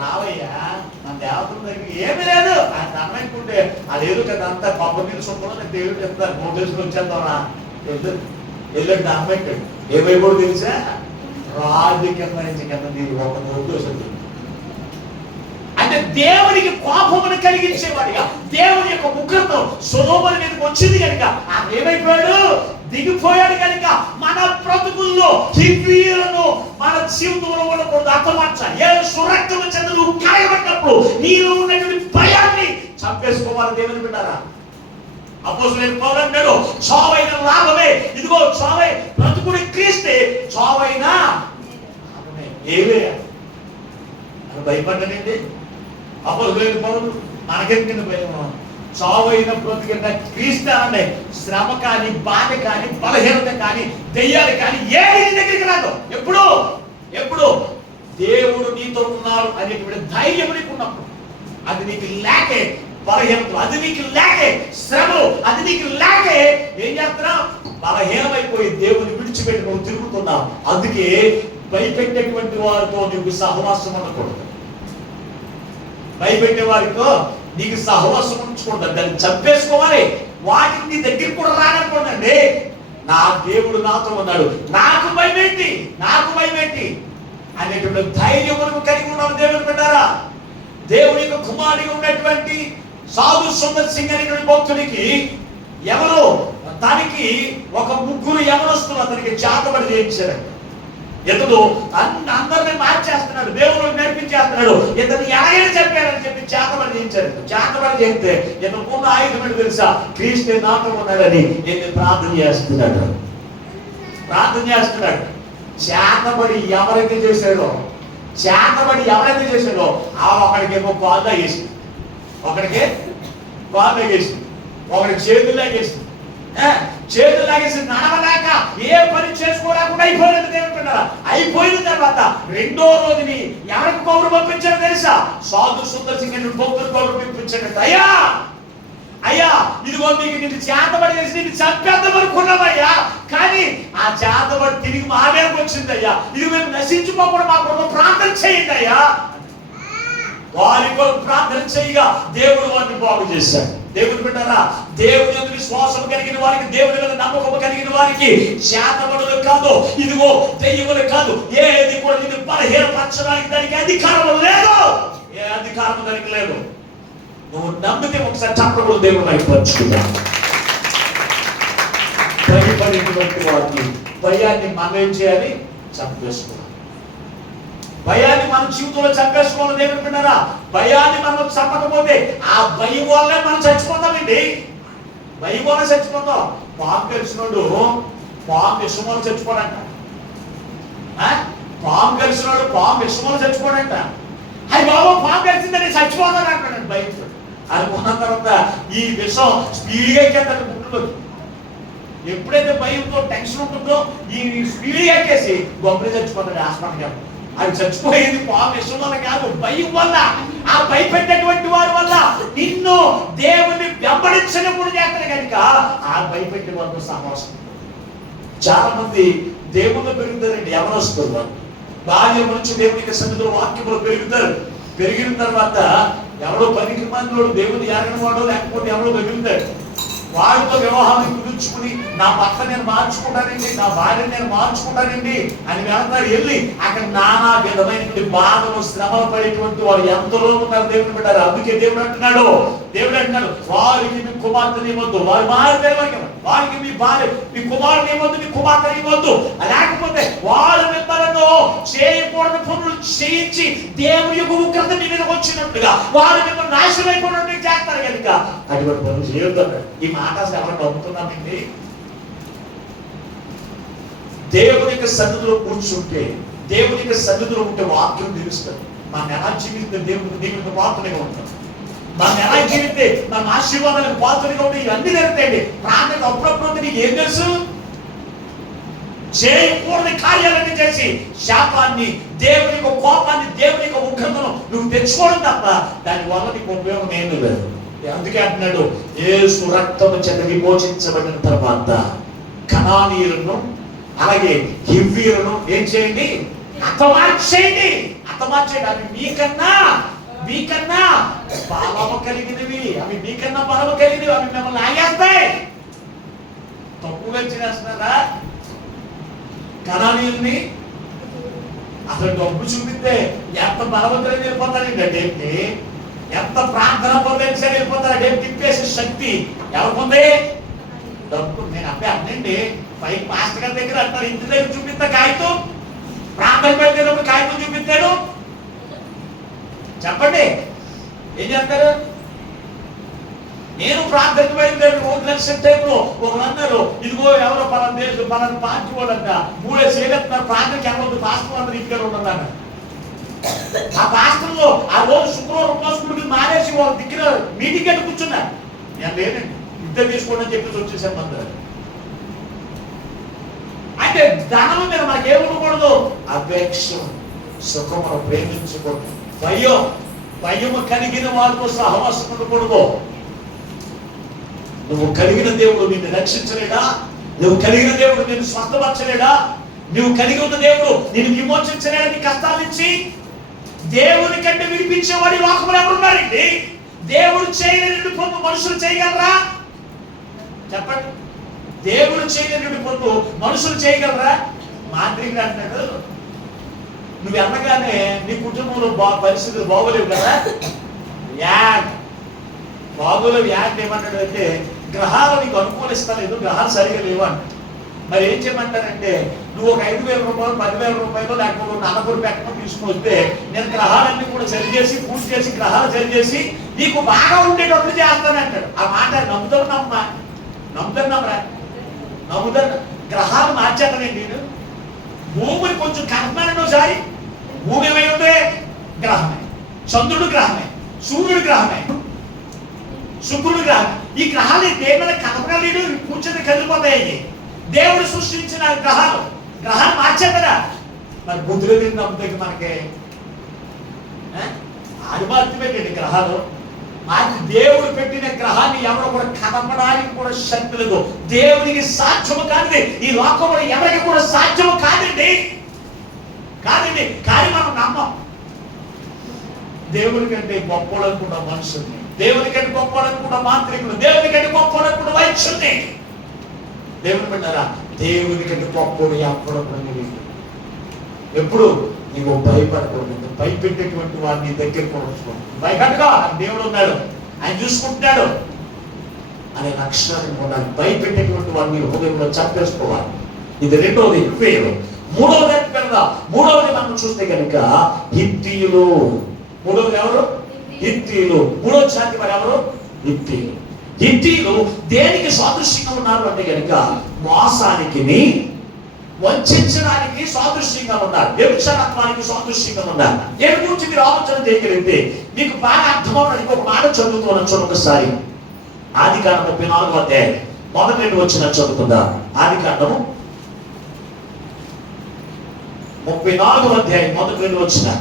రావయ్యా మన దేవతల దగ్గర ఏమీ లేదు ఆయన అన్నకుంటే అదేదో కదా అంతా కొబ్బరి నీళ్ళు సొంతం దేవుడు చెప్తారు 3 రోజులు వచ్చేద్దాంరా వెళ్ళండి అమ్మాయి ఏమైపోడు తెలుసా? రాజు కింద నుంచి కింద నీరు ఒక 3 రోజులు అంటే దేవునికి కోపమును కలిగించేవాడిగా దేవుని యొక్క ఉగ్రత సొలొమోను మీదకి వచ్చింది కనుక ఆయన ఏమైపోయాడు? దిగిపోయాడు కనుక మన బ్రతుకుల్లో హివ్వీయులను మన జీవితంలో ఉండకూడదు. అర్థమర్చాలి. ఏ సురక్తము చెంత నువ్వు కాయబడినప్పుడు నీలో ఉన్నటువంటి భయాన్ని చంపేసుకోవాలి. దేవుని బిడ్డారా, అపోస్తలుడైన పౌలు అంటాడు చావైన లాభమే. ఇదిగో చావై బ్రతుకుడి క్రీస్తే చావైనా లాభమే. ఏవే అని భయపడ్డానండి అపోస్తలుడైన పౌలు. మనకెందుకు భయం? చావైన బ్రతికిన క్రీస్తు అంటే శ్రమ కానీ బాధ కానీ బలహీనత కానీ దెయ్యాలు కానీ ఏది నీ దగ్గరికి రాదు. ఎప్పుడు దేవుడు నీతో ఉన్నారు అనేటువంటి ధైర్యం నీకు ఉన్నప్పుడు, అది నీకు లేకే బలహీనత, అది నీకు లేకే శ్రమ, అది నీకు లేకే ఏం చేస్తున్నావు? బలహీనమైపోయి దేవుని విడిచిపెట్టి నువ్వు తిరుగుతున్నావు. అందుకే భయపెట్టేటువంటి వారితో నీకు సహవాసం ఉండకూడదు. భయపెట్టే వారితో నీకు సహవాసం ఉంచకూడదు. దాన్ని చంపేసుకోవాలి. వాటిని నీ దగ్గరికి కూడా రానకూడదండి. నా దేవుడు నాతో ఉన్నాడు, నాకు భయమేంటి అనేటువంటి ధైర్యం కలిగి ఉన్నాను. దేవుని బిడ్డారా, దేవుని యొక్క కుమారుడిగా ఉన్నటువంటి సాధు సుందర్ సింగ్ అనేటువంటి భక్తుడికి ఎవరు తనకి ఒక 3 యవనస్తులు అతనికి చేతబడి చేయించారు. ఇతడు అందరినీ మార్చేస్తున్నాడు, దేవుడు నేర్పించేస్తున్నాడు. ఇతను ఎలాగైనా చెప్పారని చెప్పి చేతబడి చేయించారు. చేతబడి చేస్తే ఇతను ఉన్న ఆయుధం ఏంటి తెలుసా? క్రీస్తు నాతో ఉన్నాడని నేను ప్రార్థన చేస్తున్నాడు. చేతబడి ఎవరైతే చేశాడో ఒకడికేమో కాళ్ళు లాగేసింది, ఒకడికి చేతులు లాగేసి నడవలేక ఏ పని చేసుకోలేకుండా అయిపోయింది. దేవుడు అయిపోయిన తర్వాత 2వ రోజుని ఎవరికి కౌరు పంపించారో తెలుసా? సాధు సుందర్ సింగ్ అని భక్తులు కౌరు పంపించాడు. అయ్యా ఇదిగో మీకు నిన్ను చేతబడి చేసి నిన్ను చంపేద్దాం అనుకున్నామయ్యా, కానీ ఆ చేతబడి తిరిగి మా మీదకి వచ్చిందయ్యా. ఇది మేము నశించుకోకుండా మా కొరకు ప్రార్థన చేయండి అయ్యా. వారి కొరకు ప్రార్థన చేయగా దేవుడు వారిని బాగు చేశాడు. దేవుని బిడ్డారా, దేవుని యందు విశ్వాసం కలిగిన వారికి, దేవుని మీద నమ్మకం కలిగిన వారికి శాతబడులు కాదు, ఇదిగో దెయ్యములు కాదు, ఏది కూడా నిన్ను బలహీనపరచడానికి దానికి అధికారం లేదు. ఏ అధికారం దానికి లేదు. నువ్వు నమ్మితే ఒకసారి చప్పట్లు దేవుడు బయటపరుచుకుంటా. భయపడినటువంటి వారిని భయాన్ని మనం ఏం చేయాలి? చంపేసుకోవాలి. భయాన్ని మన జీవితంలో చంపేసుకోవాలి. దేవుని బిడ్డారా, భయాన్ని మనం చంపకపోతే ఆ భయం వల్లే మనం చచ్చిపోతామండి. భయం వల్ల చచ్చిపోతాం. పాము కలిసినోడు పాము విషం వల్ల చచ్చిపోడంట. పాము కలిసినోడు పాము విషం వల్ల చచ్చిపోడంట. అయ్యి బాబు పాము కలిసిందని చచ్చిపోతాడు అంటాడు భయంతో. అనుకున్న తర్వాత ఈ విషం స్పీడ్గా ఎక్కేస్తాడు గుండెలోకి. ఎప్పుడైతే భయంతో టెన్షన్ ఉంటుందో ఈ స్పీడ్గా ఎక్కేసి గొప్పలు చచ్చిపోతాడు హాస్పిటల్కి. అది చచ్చిపోయేది పాము విషం వల్ల కాదు, భయం వల్ల. ఆ భయపెట్టేటువంటి వారి వల్ల నిన్ను దేవుని వెంబడించకుండా చేస్తాడు కనుక ఆ భయపెట్టే వారితో సహవాసం. చాలా మంది దేవుళ్ళు పెరుగుతారండి. ఎవరు వస్తారు? బాల్యం నుంచి దేవునికి సన్నిధిలో వాక్యములు పెరుగుతారు. పెరిగిన తర్వాత ఎవడో పనికి మందిలో దేవుని ఎరగని వాడో లేకపోతే ఎవడో పెరుగుతాడు. వాడితో వివాహాన్ని కుదుర్చుకుని నా భర్త నేను మార్చుకుంటానండి, నా భార్యను నేను మార్చుకుంటానండి అని వెళ్తారు. వెళ్ళి అక్కడ నానా విధమైనటువంటి బాధలు శ్రమలు పడేటువంటి వారు ఎంతలో ఉన్నారు. దేవుని బిడ్డారు. అందుకే దేవుడు అంటున్నాడు వారికి మీ కుమార్తెని ఇవ్వద్దు, వారి మారితే వారికి మీ భార్య మీ కుమారుని ఇవ్వద్దు, మీ కుమార్తెని ఇవ్వద్దు. లేకపోతే వారు మిమ్మల్ని చేయకూడని పనులు చేయించి దేవుని యొక్క ఉగ్రత మీ మీదకి వచ్చినట్లుగా వారు మిమ్మల్ని నాశనం అయిపోయినట్టు చేస్తారు కనుక అటువంటి పనులు చేయొద్దు. ఈ మాట అసలు ఎవరు నమ్ముతున్నామండి? దేవుని యొక్క సన్నిధిలో కూర్చుంటే, దేవుని యొక్క సన్నిధిలో ఉంటే వాక్యం తెలుస్తుంది. మనం ఎలా జీవిస్తే దేవునికి పాత్రగా ఉంటాం, మనం ఎలా జీవితే మన ఆశీర్వాదాలకు పాత్రగా ఉంటే ఇవన్నీ జరుగుతాయండి. ప్రార్థన అప్పుడప్పుడు నీకు ఏం తెలుసు? చేయకూడని కార్యాలన్నీ చేసి శాపాన్ని, దేవుని యొక్క కోపాన్ని, దేవుని యొక్క ఉగ్రతను నువ్వు తెచ్చుకోవడం తప్ప దానివల్ల నీకు ఉపయోగం ఏమీ లేదు. అందుకే అంటున్నాడు, యేసు రక్తము చేత విమోచించబడిన తర్వాత కనానీయులను అలాగే హివ్వీయులను ఏం చేయండి? హతమార్చేయండి. అవి మీకన్నా బలము కలిగినవి, అవి మీకన్నా బలము కలిగినవి, అవి మిమ్మల్ని ఆగేస్తాయి. తప్పుగా చేస్తున్నారా? కనానీయుల్ని అసలు డబ్బు చూపిస్తే ఎంత బలవంతులని వెళ్ళిపోతారండి. అదేంటి? ఎంత ప్రార్థన పొందని సరే వెళ్ళిపోతారు. అదే తిప్పేసే శక్తి ఎవరికి ఉంది? డబ్బు. నేను అబ్బాయి అన్నండి పైకి మాస్టర్ గారి దగ్గర అంటారు, ఇంటి దగ్గర చూపిస్తా కాగితం, ప్రార్థన పెట్టేటప్పుడు కాగితం చూపిస్తాడు. చెప్పండి ఏం చేస్తారు? నేను ప్రార్థన బయలుదేరి 1 లక్షల టైంలో ఒకరు అన్నారు, ఇదిగో ఎవరో పలానా దేశం పలానా పార్టీ వాళ్ళంట 3 చేయగలుగుతున్నారు, ప్రార్థనకి ఎవరు పాస్టర్ అందరూ ఇక్కడ ఉండాలన్న. ఆ పాస్టర్లో ఆ రోజు శుక్రవారం ఉపవాసం మానేసి వాళ్ళ దగ్గర మీటింగ్ అంటే కూర్చున్నారు. నేను లేదండి, యుద్ధం తీసుకోండి అని చెప్పేసి వచ్చేసాను అందరు. అంటే ధనం మీద మనకి ఏముండకూడదు? అపేక్ష, సుఖమును ప్రేమించకూడదు, భయము కలిగిన వారితో సహవాసం ఉండకూడదు. నువ్వు కలిగిన దేవుడు నిన్ను రక్షించలేడా? నువ్వు కలిగిన దేవుడు నిన్ను స్వస్థపరచలేడా? నువ్వు కలిగి ఉన్న దేవుడు నిన్ను విమోచించలేడా? నీ కష్టాల నుంచి దేవుని కంటే విడిపించేవాడి లోకంలో ఎవరున్నారండి? దేవుడు చేయలేని పనులు మనుషులు చేయగలరా? చెప్పండి. దేవుడు చేయలేని పనులు మనుషులు చేయగలరా? మాదిరిగా అంటాడు, నువ్వు అనగానే నీ కుటుంబంలో పరిస్థితులు బాగోలేవు కదా, బాగోలేవు. ఏమంటాడు అంటే, గ్రహాలు నీకు అనుకూలిస్తలేదు, గ్రహాలు సరిగా లేవు అంట. మరి ఏం చేయమంటారంటే, నువ్వు ఒక 5,000 రూపాయలు 10,000 రూపాయలు లేకపోతే 40 పెట్టమని తీసుకొస్తే నేను గ్రహాలన్నీ కూడా సరిచేసి పూజ చేసి గ్రహాలు సరిచేసి నీకు బాగా ఉండేటప్పుడు చేస్తానంటాడు. ఆ మాట నమ్ముతారు నమ్మరా? నమ్ముతారు. గ్రహాలు మార్చేస్తానండి నేను. భూమిని కొంచెం కనుక్కున్నాను ఒకసారి. భూమి ఏమై ఉంటే గ్రహమే, చంద్రుడు గ్రహమే, సూర్యుడు గ్రహమే, శుక్రుడు గ్రహం. ఈ గ్రహాలు దేవుని కనపడలేడు, కూర్చొని కదిలిపోతాయి. దేవుడు సృష్టించిన గ్రహాలు మార్చేద్దరా? మరి బుద్ధులు నమ్ముతాయి మనకి ఆదిమార్తి పెట్టండి గ్రహాలు మార్చి. దేవుడు పెట్టిన గ్రహాన్ని ఎవరు కూడా కనపడానికి కూడా శక్తి లేదు. దేవునికి సాధ్యము కాదండి, ఈ లోకంలో ఎవరికి కూడా సాధ్యము కాదండి. కానీ మనం నమ్మం. దేవుడి కంటే గొప్పడనుకున్న మనుషుల్ని, దేవుని కంటే గొప్పడనుకున్న మాంత్రికులు, దేవుని కంటే గొప్పడనుకున్న వైద్యుల్ని. దేవుని పెట్టారా? దేవుని కంటే గొప్పడు ఎప్పుడు నీకు భయపడకూడదు. భయపెట్టేటువంటి వాడిని దగ్గరికి కొనుక్కోండి. భయపెట్టగా దేవుడు ఉన్నాడు, ఆయన చూసుకుంటున్నాడు అనే లక్షణాన్ని ఉండాలి. భయపెట్టేటువంటి వాడిని హృదయంలో చంపేసుకోవాలి. ఇది రెండవది ఫెయిల్. మూడవది మనం చూస్తే కనుక హిత్తీయులు. మూడవది ఎవరు? హిత్తీయులు. మూడవ జాతి మరి ఎవరు? హిత్తీయులు. హిత్తీయులు దేనికి సాదృశ్యంగా ఉన్నారు అంటే కనుక మోసానికి, వంచడానికి సాదృశ్యంగా ఉన్నారు, వ్యభిచారత్వానికి సాదృశ్యంగా ఉన్నారు. దేని గురించి మీరు ఆలోచన చేయగలిగితే మీకు బాగా అర్థమవుతుంది. ఇంకొక మాట చదువుతున్నాను చూడండి ఒకసారి. ఆదికాండం 34వ అధ్యాయం మొదటి 2 వచనం చదువుతుందా? ఆదికాండము 34వ అధ్యాయం మొదటి 2 వచనం.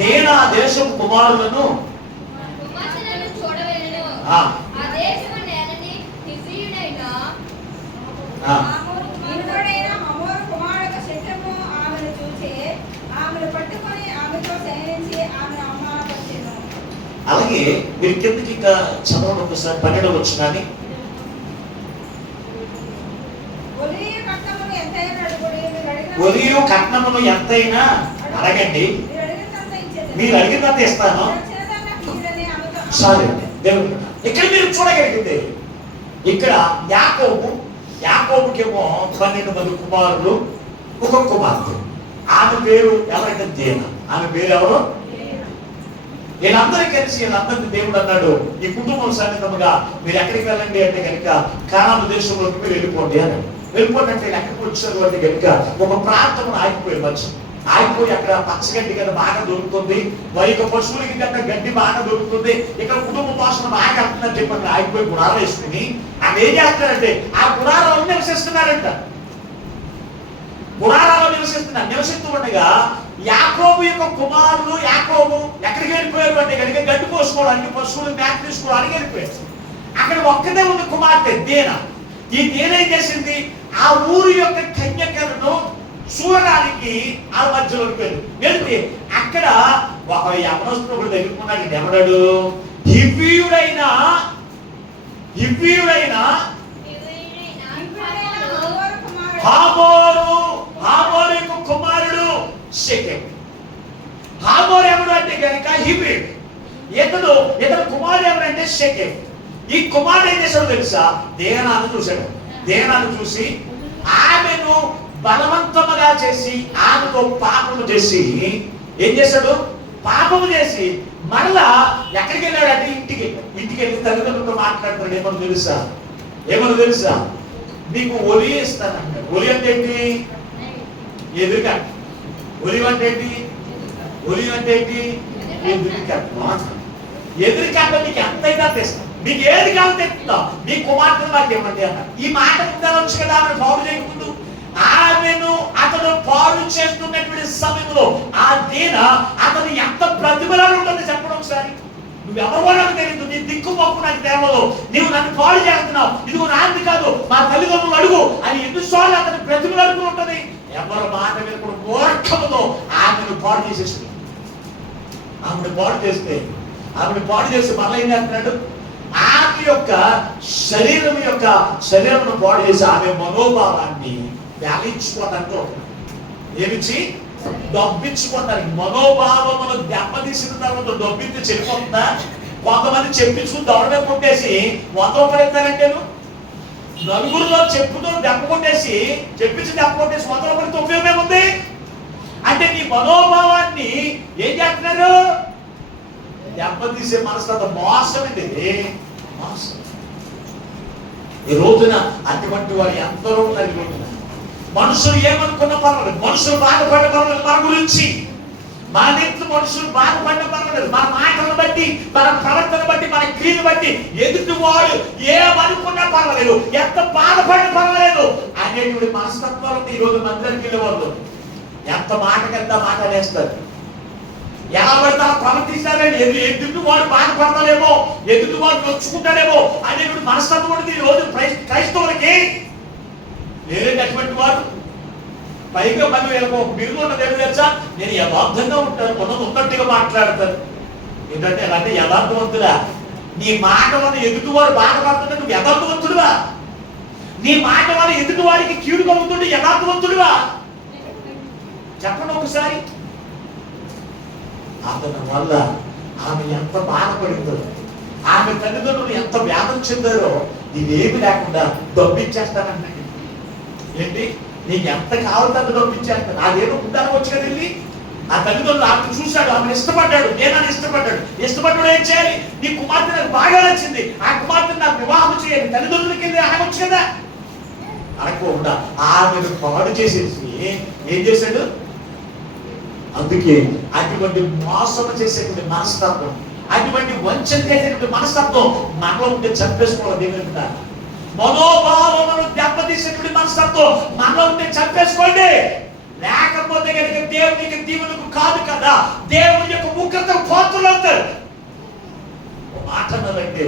దేనా దేశపు కుమారులను అలాగే మీరు కిందకి ఇంకా చదవండి ఒకసారి 12వ వచనాన్ని. ఒలియు కట్నమును ఎంతైనా అడగండి, మీరు అడిగినంత ఇస్తాను. సరే దేవుడు ఇక్కడ మీరు చూడగలిగితే ఇక్కడ యాకోబు యాకోబుకేమో 12 మంది కుమారులు, ఒక కుమార్తె. ఆమె పేరు ఎవరంటే దేన. ఆమె పేరు ఎవరు? వీళ్ళందరూ కలిసి వీళ్ళందరినీ దేవుడు అన్నాడు, ఈ కుటుంబం సమేతముగా మీరు ఎక్కడికి వెళ్ళండి అంటే కనుక కానాను దేశంలోకి మీరు వెళ్ళిపోండి అని. వెళ్ళిపోండి అంటే ఎక్కడికి వచ్చారు అంటే కనుక ఒక ప్రాంతంలో ఆగిపోయి వచ్చు. ఆగిపోయి అక్కడ పచ్చగడ్డి కదా బాగా దొరుకుతుంది, వారి యొక్క పశువులకి కన్నా గడ్డి బాగా దొరుకుతుంది, ఇక్కడ కుటుంబ పోషణ బాగా అంటుందని చెప్పి అక్కడ ఆగిపోయి గుడారం వేసుకుని అక్కడ ఏం చేస్తారంటే ఆ గుడారంలో నివసిస్తున్నారంట. గుడారాల్లో నివసిస్తూ ఉండగా యాకోబు యొక్క కుమారులు, యాకోబు ఎక్కడికి వెళ్ళిపోయారు అంటే కనుక గడ్డి పోసుకోవడానికి, పశువులు మేత తీసుకోవడానికి వెళ్ళిపోయారు. అక్కడ ఒక్కదే ఉంది కుమార్తె దేన. ఈ దేన ఏం చేసింది, ఆ ఊరి యొక్క కన్యకలను చూడడానికి ఆ మధ్యలోకి వెళ్తే అక్కడ ఒక యవనస్తుడు దగ్గరుకున్నాడు. ఎవడాడు? హివ్వీయుడైన హామోరు యొక్క కుమారుడు షెకెం. హామోరు ఎవరు అంటే కనుక హివ్వీయుడు. ఇతడు కుమారుడు ఎవరంటే షెకెం. ఈ కుమారుడు ఏం చేశాడు తెలుసా? దేనాన్ని చూశాడు. దేనాన్ని చూసి ఆమెను బలవంతముగా చేసి ఆమెతో పాపము చేసి ఏం చేశాడు? పాపము చేసి మరలా ఎక్కడికి వెళ్ళాడంటే ఇంటికి వెళ్ళి తల్లిదండ్రులతో మాట్లాడుతున్నాడు. ఏమో తెలుసా? నీకు ఒలి ఇస్తానంటాడు. ఒలి అంటే ఏంటి? ఎదురుకట్ట. ఒలి అంటే ఏంటి? ఎదురుకట్ట నీకు ఎంతైనా తెస్తాను, నీకు ఏది కావాలి తెస్తావు, నీ కుమార్తెను నాకు ఇవ్వండి అన్నాడు. ఈ మాట వచ్చు కదా ఆమె పాడు చేయకముందు. ఆమెను అతను పాడు చేస్తున్నటువంటి సమయంలో ఆ దీన అతను ఎంత ప్రతిభలాలు ఉంటుందో చెప్పడం ఒకసారి. నువ్వెవరో నాకు తెలియదు, నీ దిక్కుమొక్కు నాకు తేవదు, నీవు నన్ను పాడు చేస్తున్నావు, ఇదిగో నాది కాదు మా తల్లిదండ్రులు అడుగు అని ఎన్నిసార్లు అతని ప్రతిభలు అడుగు ఉంటుంది. ఎవరి మాట మీద కూడా మూర్ఖముతో ఆమెను పాడు చేసేసి ఆమెను పాడు చేస్తే మళ్ళీ ఏం చేస్తున్నాడు? ఆమె యొక్క శరీరమును పాడు చేసి ఆమె మనోభావాన్ని వ్యాపించుకోవడానికి ఏమిచ్చి డబ్బించుకోవడానికి. మనోభావమును దెబ్బతీసిన తర్వాత డబ్బించి చెడిపోతుందా? కొంతమంది చెప్పించుకుని దొరడే కొట్టేసి వందరూపాయలు నలుగురిలో చెప్పుతో దెబ్బ కొట్టేసి చెప్పించి దెబ్బ కొట్టేసి 100 రూపాయలతో ఉపయోగం ఉంది అంటే నీ మనోభావాన్ని ఏం చేస్తున్నారు? దెబ్బతీసే మనసు మోసం ఇది. మోసం. ఈ రోజున అటువంటి వారు ఎందరో ఉన్నారు. ఈ రోజున మనుషులు ఏమనుకున్న పర్వాలేదు, మనుషులు బాధపడ్డ పర్వాలేదు, మన గురించి మన నెట్లు మనుషులు బాధపడ్డ పర్వాలేదు, మన మాటలను బట్టి, మన ప్రవర్తన బట్టి, మన క్రియను బట్టి ఎదుటి వాడు ఏమనుకున్నా పర్వాలేదు, ఎంత బాధపడ్డ పర్వాలేదు అనేటువంటి మనస్తత్వాలు ఈ రోజు మందిరానికి వెళ్ళేవాళ్ళు ఎంత మాటకెంత మాట్లాడేస్తారు. ఎలా పడితే ప్రవర్తిస్తారండి. ఎదుటి వాడు బాధపడతాడేమో, ఎదుటి వాడు నొచ్చుకుంటాడేమో అనేటువంటి మనస్తత్వం ఉంటుంది ఈ రోజు క్రైస్తవులకి. లేదంటే అటువంటి వాడు పైగా మళ్ళీ ఒక బిరుదు ఉన్నది ఏమి తెలుసా? నేను యథార్థంగా ఉంటాను, ఉన్నట్టుగా మాట్లాడతాను. ఏంటంటే అంటే యథార్థవంతుడా? నీ మాట వల్ల ఎదుటివాడు బాధపడుతుంటే నువ్వు యథార్థవంతుడువా? నీ మాట వల్ల ఎదుటి వాడికి కీడు కలుగుతుంటే యథార్థవంతుడువా? చెప్పండి ఒకసారి. అతని వల్ల ఆమె ఎంత బాధపడిందో, ఆమె తల్లిదండ్రులు ఎంత వ్యాధం చెందారో ఇవేమి లేకుండా దొబ్బిచ్చేస్తానండి. ఏంటి? నీకు ఎంత కావాలంటే అంత డబ్బిచ్చేస్తాను. అదేదో ఉంటాను వచ్చి కదా వెళ్ళి ఆ తల్లిదండ్రులు ఆమెను చూశాడు, ఆమెను ఇష్టపడ్డాడు, నేను ఇష్టపడ్డాడు. ఏం చేయాలి? నీ కుమార్తె నాకు బాగా నచ్చింది, ఆ కుమార్తెను నాకు వివాహం చేయాలి, తల్లిదండ్రులకి వెళ్ళి అనవచ్చు కదా. అనకుండా ఆమెను పాడు చేసేసి ఏం చేశాడు? అందుకే అటువంటి మోసం చేసేటువంటి మనస్తత్వం, అటువంటి వంచన చేసేటువంటి మనస్తత్వం మనలో ఉంటే చంపేసుకోవాలి. దేవుని మనోభావమును దెబ్బతీసేటువంటి మనస్తత్వం మనలో ఉంటే చంపేసుకోండి. లేకపోతే కనుక దేవునికి దీవులకు కాదు కదా, దేవుని యొక్క ముఖ్యత పాత్రలు అవుతారు. మాట అన్నారంటే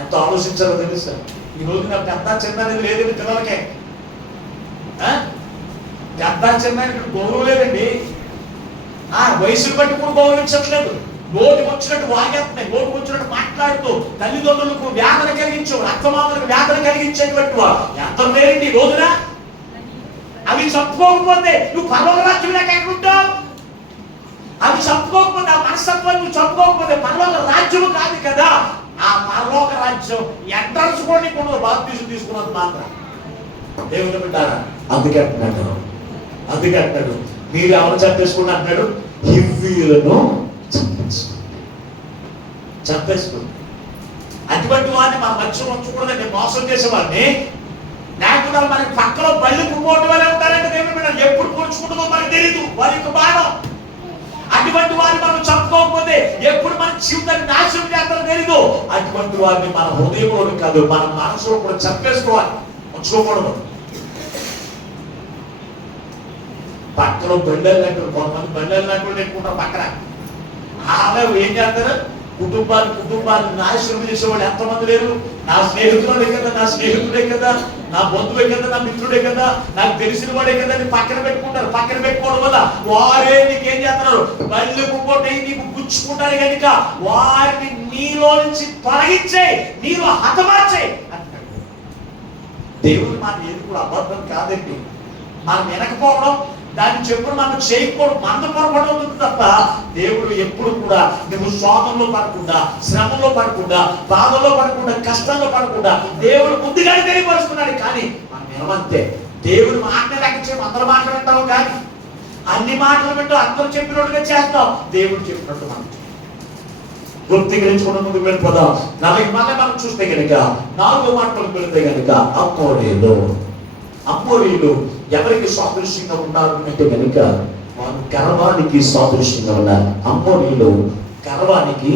ఎంత ఆలోచించాలో తెలుసా? ఈ రోజు నాకు పెద్ద చిన్న అనేది లేదండి పిల్లలకే. పెద్ద చిన్న గౌరవం లేదండి. వయసును బట్టి కూడా గౌరవించట్లేదు. నోటికి వచ్చినట్టు వాగేస్తున్నాయి, నోటికి వచ్చినట్టు మాట్లాడుతూ తల్లిదండ్రులకు వ్యాధన కలిగించేవాడు, అత్తమామలకు వ్యాధన కలిగించేటువంటి వాడు ఎంత లేరండి ఈ రోజున. అవి చంపుకోకపోతే నువ్వు పరలోక రాజ్యం లేక ఎక్కడుంటావు? అవి చంపుకోకపోతే, ఆ మనస్తత్వాన్ని నువ్వు చంపుకోకపోతే పరలోక రాజ్యం కాదు కదా. ఆ పరలోక రాజ్యం ఎంట్రన్స్ కూడా నీకు బాప్తిజం తీసుకున్నది మాత్రం. దేవుని బిడ్డారా, అందుకే అంటాడు మీరు ఎవరు చంపేసుకోండి అంటాడు, హివ్వీయులను చంపేసుకోండి. అటువంటి వాడిని మన మధ్య ఉంచకూడదండి, మోసం చేసేవాడిని. లేకుండా మనకి పక్కలో బళ్ళు పుట్టుకోవడం వల్ల ఉంటారంటే దేవుని బిడ్డ ఎప్పుడు కూర్చుకుంటుందో మనకు తెలియదు, వారి యొక్క బాధం. అటువంటి వారిని మనం చంపుకోకపోతే ఎప్పుడు మన జీవితాన్ని నాశనం చేస్తారో తెలీదు. అటువంటి వారిని మన హృదయంలో కాదు, మన మనసులో కూడా చంపేసుకోవాలి, ఉంచుకోకూడదు. పక్కన బండలు కొంతమంది బండలు నాటుకుంటూ పెట్టుకుంటారు పక్కన. అలా ఏం చేస్తారు, కుటుంబాన్ని నాశనం చేసేవాళ్ళు ఎంతమంది లేరు. నా స్నేహితుడే కదా, నా బంధువే కదా, నా మిత్రుడే కదా, నాకు తెలిసిన వాడే కదా అని పక్కన పెట్టుకుంటారు. పక్కన పెట్టుకోవడం వల్ల వారే నీకేం చేస్తున్నారు, బళ్ళు పుట్టుకుంటే నీకు గుచ్చుకుంటారు కనుక వారిని నీలో నుంచి తొలగించే, నీలో హతమార్చే అంటాడు. దేవుని మాట ఏది కూడా అబద్ధం కాదండి. మనం వెనకపోవడం, దాన్ని చెప్పుడు మనం చేయకపోవడం మన పొరపాటు అవుతుంది తప్ప దేవుడు ఎప్పుడు కూడా నువ్వు శోధంలో పడకుండా, శ్రమంలో పడకుండా, బాధలో పడకుండా, కష్టంలో పడకుండా దేవుడు ముందుగానే తెలియపరుస్తున్నాడు. కానీ మనం ఏమంతే దేవుడు మాట్లాడక అందరూ మాట్లాడతావు, కానీ అన్ని మాటలు వింటూ అందరూ చెప్పినట్టుగా చేస్తాం. దేవుడు చెప్పినట్టు మనం గుర్తించుకున్న ముందుకు వెళ్ళిపోదాం. మళ్ళీ మనం చూస్తే కనుక 4వ మాటలకు వెళితే కనుక అమ్మోరీలు ఎవరికి సాదృశ్యంగా ఉన్నారు అంటే కనుక వారు గర్వానికి సాదృశ్యంగా ఉన్నారు. అమ్మోరీలు గర్వానికి,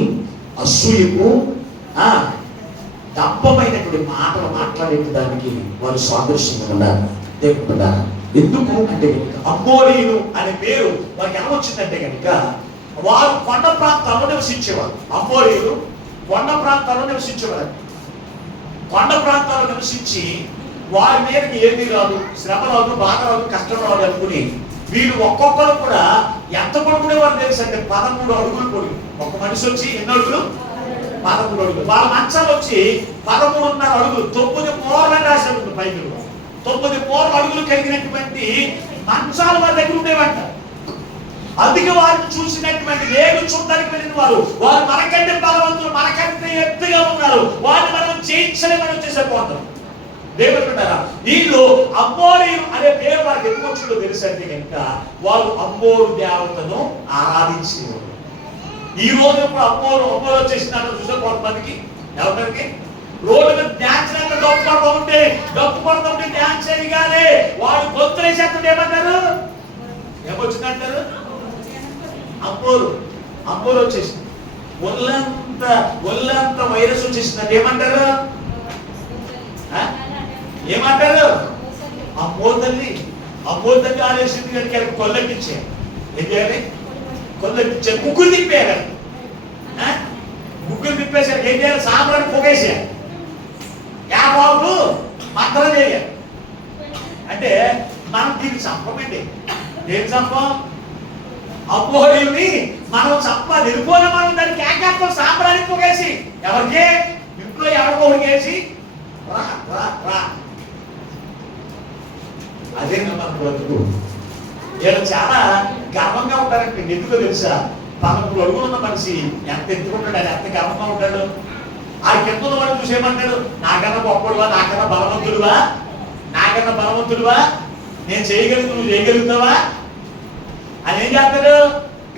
అసూయకు, దప్పమైనటువంటి మాటలు మాట్లాడే దానికి వారు సాదృశ్యంగా ఉన్నారు. దేవుడు ఎందుకు అంటే అమ్మోరీలు అనే పేరు వారికి ఎలా వచ్చిందంటే కనుక వారు కొండ ప్రాంతాల్లో నివసించేవారు. అమ్మోరీలు కొండ ప్రాంతాల్లో నివసించేవారు. కొండ ప్రాంతాల్లో నివసించి వారి మీదకి ఏమీ రాదు, శ్రమ రాదు, బాధ రాదు, కష్టం రాదు అనుకుని వీళ్ళు ఒక్కొక్కరు కూడా ఎంత పడుకునేవారు తెలుసు అంటే 13 అడుగులు పొడుగు. ఒక మనిషి వచ్చి ఎన్ని అడుగులు, 13 అడుగులు. వాళ్ళ మంచాలు వచ్చి 13.5 అడుగులు, 9 మూరలని రాశారు పైకి. 9 మూరల అడుగులు కలిగినటువంటి మంచాలు వారి దగ్గర ఉండేవంట. అందుకే వారిని చూసినటువంటి వేగు చూడడానికి వెళ్ళిన వారు మనకంటే బలవంతులు, మనకంటే ఎత్తుగా ఉన్నారు, వారిని మనం జయించలేమని వచ్చేసరిపోతాం. దేవుడు అంటారా, వీళ్ళు అమ్మోరీలు అనే పేరు వారికి ఎందుకు వచ్చిందో తెలుసంటే కనుక వాళ్ళు అమ్మోరు దేవతను ఆరాధించేవారు. ఈ రోజు ఇప్పుడు అమ్మోరు వచ్చేసినట్టు చూసే కొంతమందికి ఎవరికి రోడ్డు మీద డ్యాన్స్ డప్పు పడుతుంటే డ్యాన్స్ చేయగానే వాడు గొంతులేసేస్తుంటే ఏమంటారు, ఏమొచ్చిందంటారు, అమ్మోరు వచ్చేసింది. ఒళ్ళంత వైరస్ వచ్చేసిందంటే ఏమంటారు, ఏమంటారు, అమ్మో తల్లి ఆడేసింది కనుక కొల్లెక్కించే. ఏం చేయాలి, కొల్లెక్కించే. ముగ్గురు తిప్పేయాలి. ముగ్గురు తిప్పేసారు. ఏం చేయాలి, సాంబ్రాన్ని పొగేసారు. యాబాబు మంత్రం చేయాలి. అంటే మనం దీన్ని చంపమండి. ఏం చంపం, అమ్మోరిని మనం చంపాలి. వెళ్ళిపోయిన మనం దానికి ఏకాత్మ సాంబ్రాన్ని పొగేసి ఎవరికి ఇంట్లో ఎవరికో వేసి రా అదే మన బ్రతుకు. వీళ్ళు చాలా గర్వంగా ఉంటారంటే ఎందుకో తెలుసా, 13 అడుగులు ఉన్న మనిషి ఎంత ఎత్తుకుంటాడు, ఆయన ఎంత గర్వంగా ఉంటాడు. ఆ కింద వాడు చూసేమంటాడు, నాకన్నా గొప్పడువా, నాకన్నా బలవంతుడువా, నేను చేయగలుగుతా, నువ్వు చేయగలుగుతావా అని ఏం చేస్తాడు,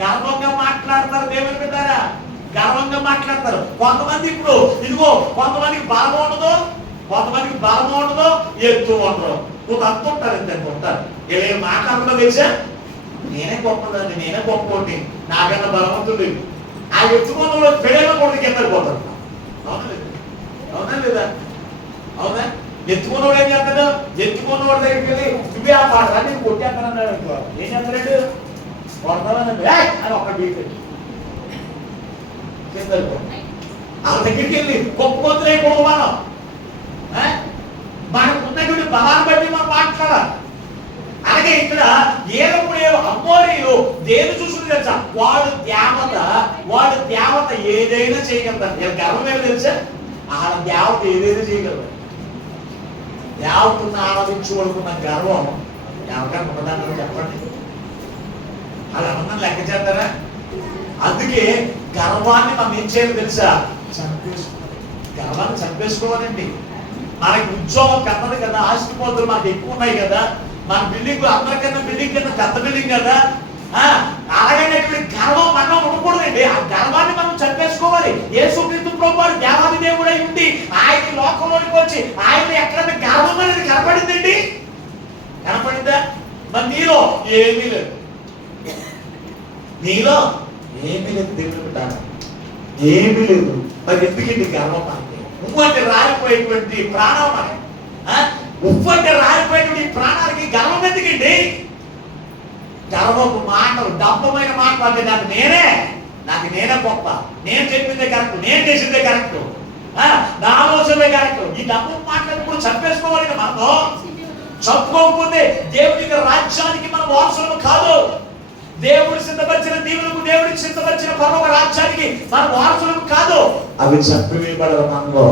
గర్వంగా మాట్లాడతారు. దేవుని బిడ్డారా, గర్వంగా మాట్లాడతారు. కొంతమంది ఇప్పుడు ఇదిగో కొంతమందికి బలం ఉండదు, ఎత్తు ఉండరు. నువ్వు అంత ఉంటారు, ఎంత ఉంటారు. ఇలా మాట్లాడకుండా తెలుసా, నేనే గొప్పదాన్ని, నేనే గొప్పటి, నాకన్నా బలవంతుడు. ఆ ఎత్తుకున్న పెళ్ళ కూడా కింద పోతాడు. అవునా లేదా, అవునా? ఎత్తుకున్నవాడు ఏం చేస్తాడు, ఎత్తుకున్నవాడి దగ్గరికి వెళ్ళి నువ్వే ఆ పాట నేను కొట్టేస్తానన్నాడు. ఏం చేస్తాడు, కొడతానన్నాడు అని ఒక్క బీట్ కింద ఆ దగ్గరికి వెళ్ళి గొప్ప మనకు ఉన్నటువంటి బలాన్ని బట్టి మనం మాట్లాడాలి. అలాగే ఇక్కడ అమ్మోరీలు దేని చూసుకుని తెలుసా, వాడు దేవత ఏదైనా చేయగలుగుతారు. గర్వం ఏదో తెలుసా, ఆ దేవత ఏదైనా చేయగలరు. దేవతను ఆరాధించుకోడుకున్న గర్వం ఎవరికైనా ఉన్నదాన్ని చెప్పండి, అలా ఉన్న లెక్క చేస్తారా? అందుకే గర్వాన్ని మనం ఏం చేయాలి తెలుసా, గర్వాన్ని చంపేసుకోవాలండి. మనకి ఉద్యోగం పెద్దది కదా, ఆస్తిపోతులు మనకి ఎక్కువ ఉన్నాయి కదా, మన బిల్డింగ్ అందరికన్నా బిల్డింగ్ కింద పెద్ద బిల్డింగ్ కదా, అలాగనేటువంటి గర్వం మనం ఉండకూడదండి. ఆ గర్వాన్ని మనం చంపేసుకోవాలి. యేసుక్రీస్తు ప్రభువారు దేవాది దేవుడై ఉండి ఆయన లోకంలోకి వచ్చి ఆయన ఎక్కడైనా గర్వం అనేది కనపడిందండి? కనపడిందా? మరి నీలో ఏమీ లేదు, నీలో ఏమీ లేదు. దేవుడు పెట్టాలి, ఏమీ లేదు. మరి ఎందుకండి గర్వం? అంటే ఉప్పు అంటే రాలిపోయేటువంటి ప్రాణం, ఉప్పు అంటే రాలిపోయేటువంటి ప్రాణానికి గర్వం ఎందుకండి? గర్వపు మాటలు, డబ్బమైన మాటలు అంటే నాకు నేనే గొప్ప, నేను చెప్పిందే కరెక్ట్, నేను చేసిందే కరెక్ట్, నా ఆలోచనే కరెక్ట్. ఈ డబ్బు మాట్లాడినప్పుడు చంపేసుకోవాలి. మనతో చంపుకోకపోతే దేవుడి రాజ్యానికి మనం వారసులము కాదు. దేవుడు సిద్ధపరిచిన దీవులకు, దేవుడికి సిద్ధపరిచిన పరలోక రాజ్యానికి మన వారసులము కాదు. అవి చంపివేయబడరు. మనలో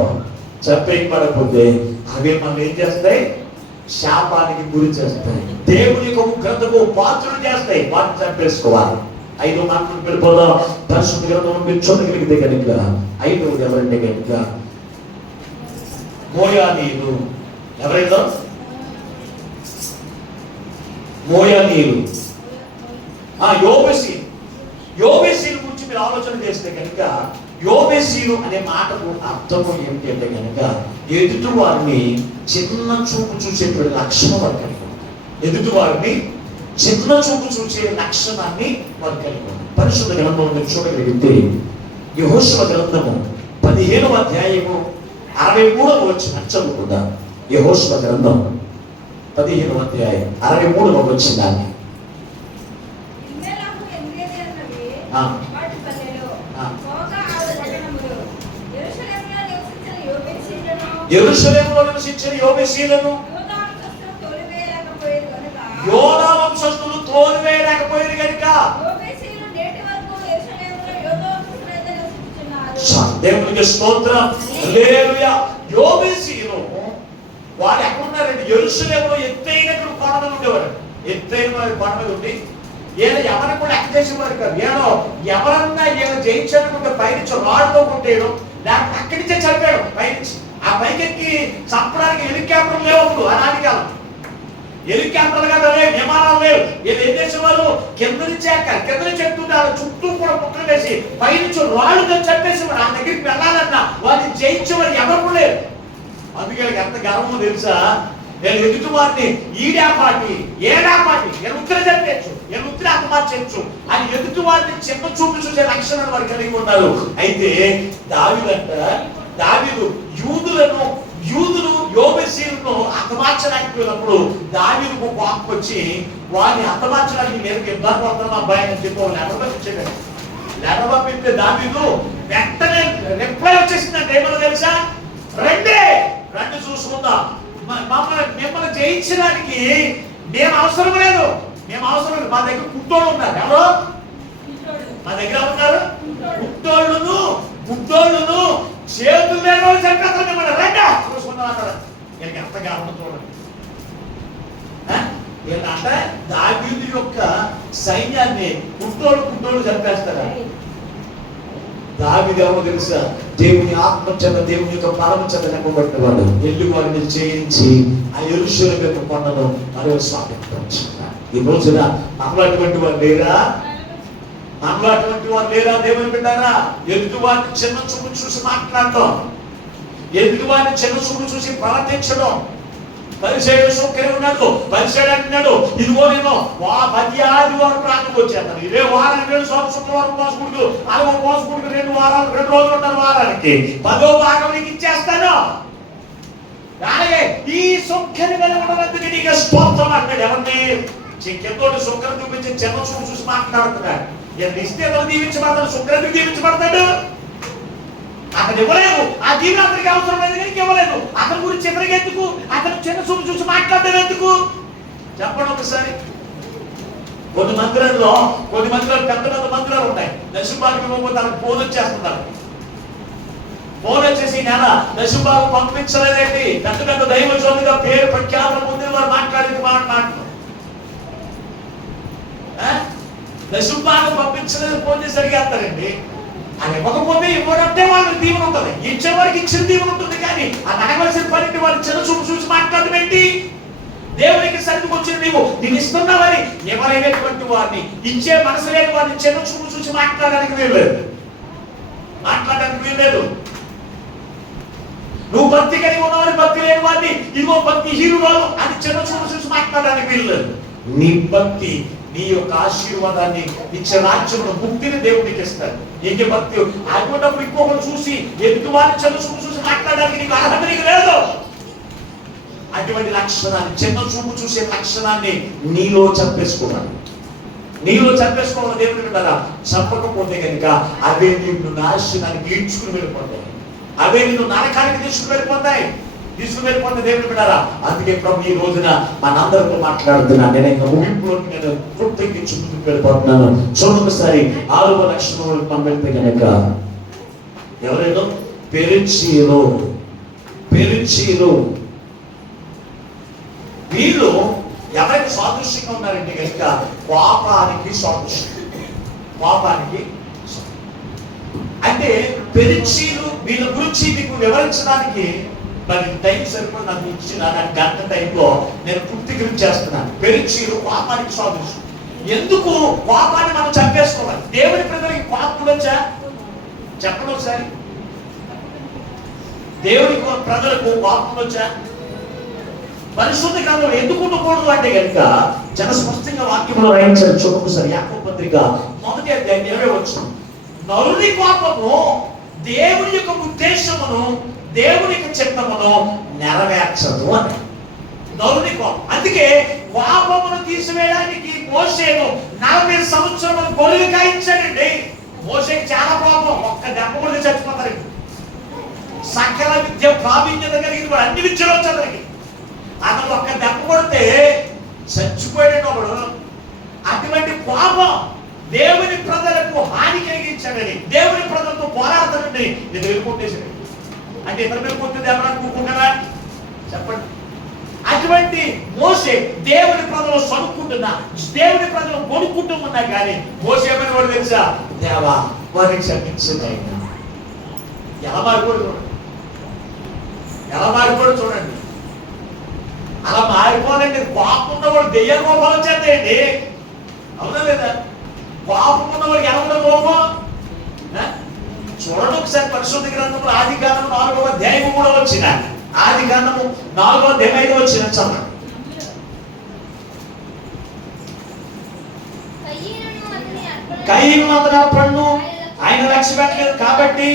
చంపేయబడకపోతే అవి మనం ఏం చేస్తాయి? శాపానికి గురి చేస్తాయి, దేవుని యొక్క ఉగ్రతకు పాత్రలు చేస్తాయి. వాటిని చంపేసుకోవాలి. 5వ మాటలు వెళ్ళిపోదాం. పరిశుద్ధ గ్రంథం మీరు చూడగలిగితే కనుక 5వది ఎవరంటే కనుక మోయానీయులు. ఎవరైనా మోయానీయులు, యోబేసీలు గురించి మీరు ఆలోచన చేస్తే కనుక యోబేసీలు అనే మాటకు అర్థము ఏమిటి అంటే కనుక ఎదుటి వారిని చిన్న చూపు చూసేటువంటి లక్షణం వారు కలిగి ఉంటారు. ఎదుటి వారిని చిన్న చూపు చూసే లక్షణాన్ని వారు కలిగి ఉంటారు. పరిశుద్ధ గ్రంథం మీరు చూడగలిగితే యెహోషువ గ్రంథము 15వ అధ్యాయము 63వ వచనం చదువుకుందాం. యెహోషువ గ్రంథం 15వ అధ్యాయం 63వ వచనాన్ని. యెరూషలేములో నివసించిన యోబేసీలను యోదా వంశస్థులు తోలివేయలేకపోయారు కనుక దేవునికి స్తోత్రం, హల్లెలూయా. యోబేసీలు వాళ్ళు ఎక్కడున్నారండి? యెరూషలేములో ఎత్తైనటువంటి కొండ మీద ఉండేవారు. ఎత్తైన కొండ మీద ఉండి ఈయన ఎవరిని కూడా లెక్క చేసేవారు కాదు. ఏదో ఎవరన్నా ఈయన జయించనుకుంటే పైనుంచి రాళ్ళతో కొట్టేయడం, లేకపోతే అక్కడి నుంచే చనిపోయాడు పైనుంచి. ఆ పైకెక్కి చంపడానికి హెలికాప్టర్ లేవు అప్పుడు, ఆనాటి కాలం. హెలికాప్టర్లు కదా లేవు, విమానాలు లేవు. వీళ్ళు ఏం చేసేవారు? కింద నుంచి ఎక్కాలి, కింద నుంచి ఎక్కుతుంటే వాళ్ళ చుట్టూ కూడా ముక్కలు వేసి పైనుంచి రాళ్ళుతో చంపేసేవారు. ఆ దగ్గరికి వెళ్ళాలన్నా వారిని జయించేవారు ఎవరు లేరు. అందుకే ఎంత గర్వమో తెలుసా? నేను ఎదుటి వారిని ఈడాపాటి ఏడాపాటి ఎనుత్తర చంపేయచ్చు, ఎనుత్తర హతమార్చచ్చు అని ఎదుటి వారిని చిన్న చూపు చూసే లక్షణాలు వారు కలిగి ఉన్నారు. అయితే దావీదు యూదులు యోబేసీలను హతమార్చడానికి పోయినప్పుడు దావీదుకు కోపం వచ్చి వారిని హతమార్చడానికి నేను ఇబ్బంది పడుతున్నా అబ్బాయి అని చెప్పి లెటర్ పంపించాడు. లెటర్ పంపిస్తే దావీదు వెంటనే రిప్లై వచ్చేసిందంటే ఏమన్నా తెలుసా? రండి చూసుకుందాం, మిమ్మల్ని జయించడానికి మేము అవసరం లేదు. మా దగ్గర కుట్టోళ్ళు ఉన్నారు. ఎవరు మా దగ్గర ఉన్నారు? గుడ్డోళ్ళను చేతులు లేని వాళ్ళు చంపేస్తారు. మిమ్మల్ని రండి చూసుకుందాం అన్నారు. వీళ్ళకి ఎంతగా ఉండదు చూడండి. వీళ్ళంటే దావీదు యొక్క సైన్యాన్ని గుడ్డోళ్ళు చంపేస్తారా? దావీదు ఎవరో తెలుసా? దేవుని ఆత్మ చేత, దేవుని యొక్క పరమ చేత నింపబడిన వాడు. ఎల్లు వారిని జయించి ఆ యెరూషలేము యొక్క కొండను మరో స్వాగతించారు. ఈ రోజున మనలో అటువంటి వారు లేరా? దేవుని బిడ్డారా? ఎదుటి వారిని చిన్న చూపు చూసి మాట్లాడటం, ఎదుటి వారిని చిన్న చూపు చూసి ప్రవర్తించడం. పరిచయుడు సౌకర్యం ఉన్నాడు, పరిచయుడు అంటున్నాడు, ఇదిగో నేను 10 ఆదివారం ప్రాంతం వచ్చేస్తాను, ఇదే వారం 2 శుక్రవారం మోసకుడు, 4వ మోసకుడికి 2 రోజులు ఉంటారు, వారానికి 10వ భాగం నీకు ఇచ్చేస్తాను. అలాగే ఈ సౌకర్యం ఉండడానికి నీకు స్తోత్రం అంటాడు. ఎవరిని? కిందోటి శుక్రం చూపించి చిన్న చూపు చూసి మాట్లాడుతున్నాడు. ఇస్తే ఎవరు దీవించబడతాడు? శుక్రానికి దీవించబడతాడు. అతను ఇవ్వలేదు, ఆ దీవెన అతనికి అవసరం లేదు కానీ ఇవ్వలేదు. అతని గురించి ఎవరికి ఎందుకు? అతను చిన్న చూపు చూసి మాట్లాడడం ఎందుకు? చెప్పండి ఒకసారి. కొన్ని మందిరాలు పెద్ద మందిరాలు ఉన్నాయి. దశంభాగం ఇవ్వకపోతే తనకు ఫోన్ వచ్చేస్తున్నారు. ఫోన్ వచ్చేసి నెల దశంభాగం పంపించలేదేంటి? పెద్ద దైవ జోలిగా పేరు ప్రఖ్యాతం పొందిన వారు మాట్లాడేది మాట్లాడుతున్నారు. దశంభాగం పంపించలేదు ఫోన్ చేసి అడిగేస్తారండి. అది ఇవ్వకపోతే ఇవ్వడంటే వాళ్ళకి దీవెన ఉంటుంది, ఇచ్చేవారికి ఇచ్చిన దీవెన ఉంటుంది. కానీ ఆ నడవలసిన పనికి వాళ్ళు వాడిని చిన్న చూపు చూసి మాట్లాడడం ఏంటి? దేవునికి సరిగ్గా వచ్చిన నీకు ఇస్తున్నావని ఎవరైనటువంటి వారిని, ఇచ్చే మనసు లేని వారిని చిన్న చూపు చూసి మాట్లాడడానికి వీల్లేదు. నువ్వు భక్తి కలిగి ఉన్నవాడిని భక్తి లేని వాడిని ఇదిగో భక్తి హీరుడు అని చిన్న చూపు చూసి మాట్లాడడానికి వీల్లేదు. నీ భక్తి నీ యొక్క ఆశీర్వాదాన్ని ఇచ్చే రాజ్యంలో ముక్తిని దేవుడికి ఇస్తాడు. ఇంకే భక్తి అనుకున్నప్పుడు ఇంకొకరు చూసి ఎదుటి వారిని చిన్న చూపు చూసి మాట్లాడడానికి నీకు అర్హత నీకు లేదు. అటువంటి లక్షణాన్ని, చిన్న చూపు చూసే లక్షణాన్ని నీలో చంపేసుకోవాలి. దేవుని బిడ్డలారా, చంపకపోతే కనుక అవే నిన్ను నాశనానికి ఈడ్చుకుని వెళ్ళిపోతాయి. అవే నిన్ను నరకానికి తీసుకుని వెళ్ళిపోతాయి దేవుని బిడ్డలారా. అందుకే ప్రభు ఈ రోజున మనందరితో మాట్లాడుతున్నాను. నేను ఇంకా ముగింపులోకి నేను పూర్తికి చుట్టూ వెళ్ళిపోతున్నాను. చూడండి ఒకసారి 6వ లక్షణంలో మనం వెళ్తే కనుక ఎవరైనా పెరిచీలో వీళ్ళు ఎవరైతే సాదృశ్యంగా ఉన్నారంటే కనుక పాపానికి సాదృశ్యం. అంటే పెరిచీలు వీళ్ళ గురించి మీకు వివరించడానికి మరి టైం సరిపోయి నాకు ఇచ్చిన గంట టైంలో నేను పూర్తీకరించేస్తున్నాను. పెరిచీలు పాపానికి సాదృశ్యం. ఎందుకు పాపాన్ని మనం చంపేసుకోవాలి? దేవుని ప్రజలకి పాపం వచ్చా చెప్పండి ఒకసారి. దేవుని ప్రజలకు పాపం వచ్చా? పరిశుద్ధ గ్రంథం ఎందుకు ఉండకూడదు అంటే కనుక చాలా స్పష్టంగా వాక్యంలో రాయించారు. చూడొకసారి యాకోబు పత్రిక 1వ అధ్యాయం 20వ వచనం. నరుని పాపము దేవుని యొక్క ఉద్దేశమును దేవుని యొక్క చిత్తమును నెరవేర్చదు అని. నరుని పాపం. అందుకే పాపమును తీసివేయడానికి మోషేను 40 సంవత్సరాలు గొర్రెలు కాయించాడండి. మోషేకి చాలా పాపం, ఒక్క దెబ్బ కూడా చచ్చిపోతారండి. సకల విద్య ప్రావీణ్యత కలిగిన వాడు, అన్ని విద్యలో చదవకి అతను ఒక్క దెబ్బ కొడితే చచ్చిపోయాడు ఒకడు. అటువంటి పాపం దేవుని ప్రజలకు హాని కలిగించాడని, దేవుని ప్రజలతో పోరాడతాడండి. నేను వెళ్ళిపోతేసాడు అంటే ఇతర మీద కొట్టింది ఎవరైనా కూకుంటారా చెప్పండి. అటువంటి మోసే దేవుని ప్రజలు సనుక్కుంటున్నా, దేవుని ప్రజలు కొనుక్కుంటూ ఉన్నా కానీ మోసే ఏమని వాడు తెలుసా? దేవా వారిని క్షమించింది. ఎలా మారిపోడు చూడండి. అలా మారిపోదండి. పాపం ఉన్నవాడు దెయ్యం కోపం వచ్చేద్దండి. అవునా లేదా? పాపం ఉన్నవాడికి ఎలా ఉన్న కోపం చూడండి ఒకసారి. పరిశుద్ధ గ్రంథంలో ఆదికాండము 4వ అధ్యాయం కూడా వచ్చిన, ఆదికాండము 4వ అధ్యాయం 5వ వచ్చిన చదవండి. కయీను అతని అర్పణను ఆయన లక్ష్య పెట్టలేదు కాబట్టి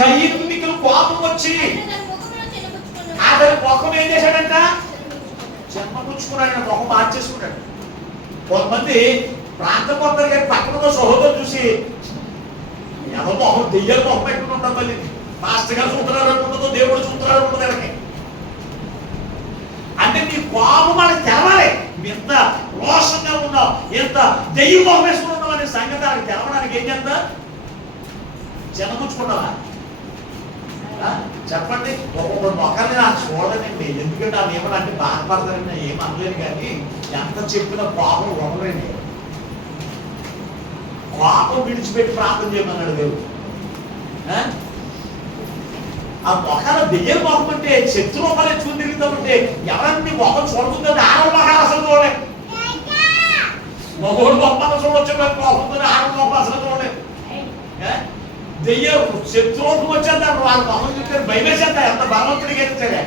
కయీనుకు మిక్కిలి కోపం వచ్చి అతని ముఖం ఏం చేశాడంట? చెమ్మపుచ్చుకున్నాడు. ముఖం మార్చేసుకున్నాడు. కొంతమంది ప్రాంత కొత్తలు గారి పక్కన సహోదరు చూసి ఎవరి మొహం దెయ్యాల మొహం పెట్టుకుని ఉంటాం. మళ్ళీ మాస్టర్ గారు చూస్తున్నాడు అనుకుంటుందో దేవుడు చూస్తున్నాడు అనుకుంటుంది వాళ్ళకి. అంటే నీ కోపం మనకి తెలవాలి. ఎంత రోషంగా ఉన్నావు, ఎంత దెయ్యం మొహం వేసుకుని ఉన్నావు అనే సంగతి వాళ్ళకి తెలవడానికి ఏం చేస్తా? చెన్నపుచ్చుకున్నావా చెప్పండి. ఒక్కొక్కరు మొక్కల్ని నాకు చూడదండి. ఎందుకంటే ఆమె ఏమన్నా అంటే బాధపడతారని ఏమి అనలేను, కానీ ఎంత చెప్పిన పాపం వదలండి. పాపం విడిచిపెట్టి ప్రార్థన చేయమన్నాడు దేవుడు. ఆ మొక్కల దెయ్యం మొహం అంటే శత్రు మొక్కలు ఎత్తుకుని తిరుగుతామంటే ఎవరన్నీ మొహం చూడుతుందంటే ఆడవాళ్ళ మొహాలు అసలు చూడలే. మగోడు మొక్కలు చూడొచ్చు, మొహంతో ఆడవాళ్ళ మొక్కలు అసలు చూడలేదు. దెయ్యం శత్రువుకు వచ్చేద్దాం వాళ్ళ మొహం చూస్తే భయమేసేద్దా ఎంత బలవంతుడికి ఎత్తారే.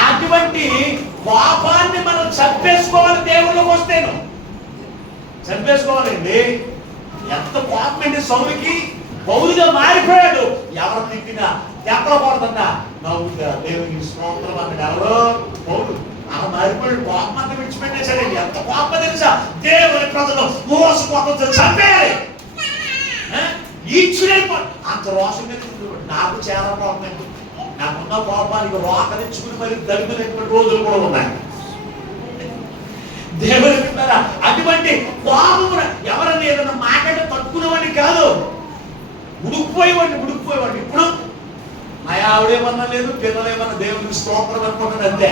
అటువంటి పాపాన్ని మనం చంపేసుకోవాలి. దేవుళ్ళకి వస్తేను చంపేసుకోవాలండి. ఎంత పాపం అండి సౌలుకి. పౌలుగా మారిపోయాడు. ఎవరు తిట్టినా తెప్పలకూడదన్నా నవ్వుగా దేవునికి స్తోత్రం అన్నాడు. ఎవరో పౌలు అలా మారిపోయాడు. పాపం అంతా విడిచిపెట్టేశాడండి. ఎంత పాపం తెలుసా? దేవుని ప్రజలు మోసపోతంతో చంపేయాలి. అంత రోషం మీద నాకు చాలా కోపం అండి. నాకున్న కోపానికి రోకలించుకుని మరి దరిమినటువంటి రోజులు కూడా ఉన్నాయి. దేవుని పిల్లరా, అటువంటి కోపము ఎవరన్నా ఏదైనా మాట్లాడి తట్టుకునేవాడిని కాదు, ఉడికిపోయేవాడిని. ఇప్పుడు మా ఆవిడేమన్నా లేదు, పిల్లలేమన్నా దేవునికి స్తోత్రం అనుకుంటుంది అంతే.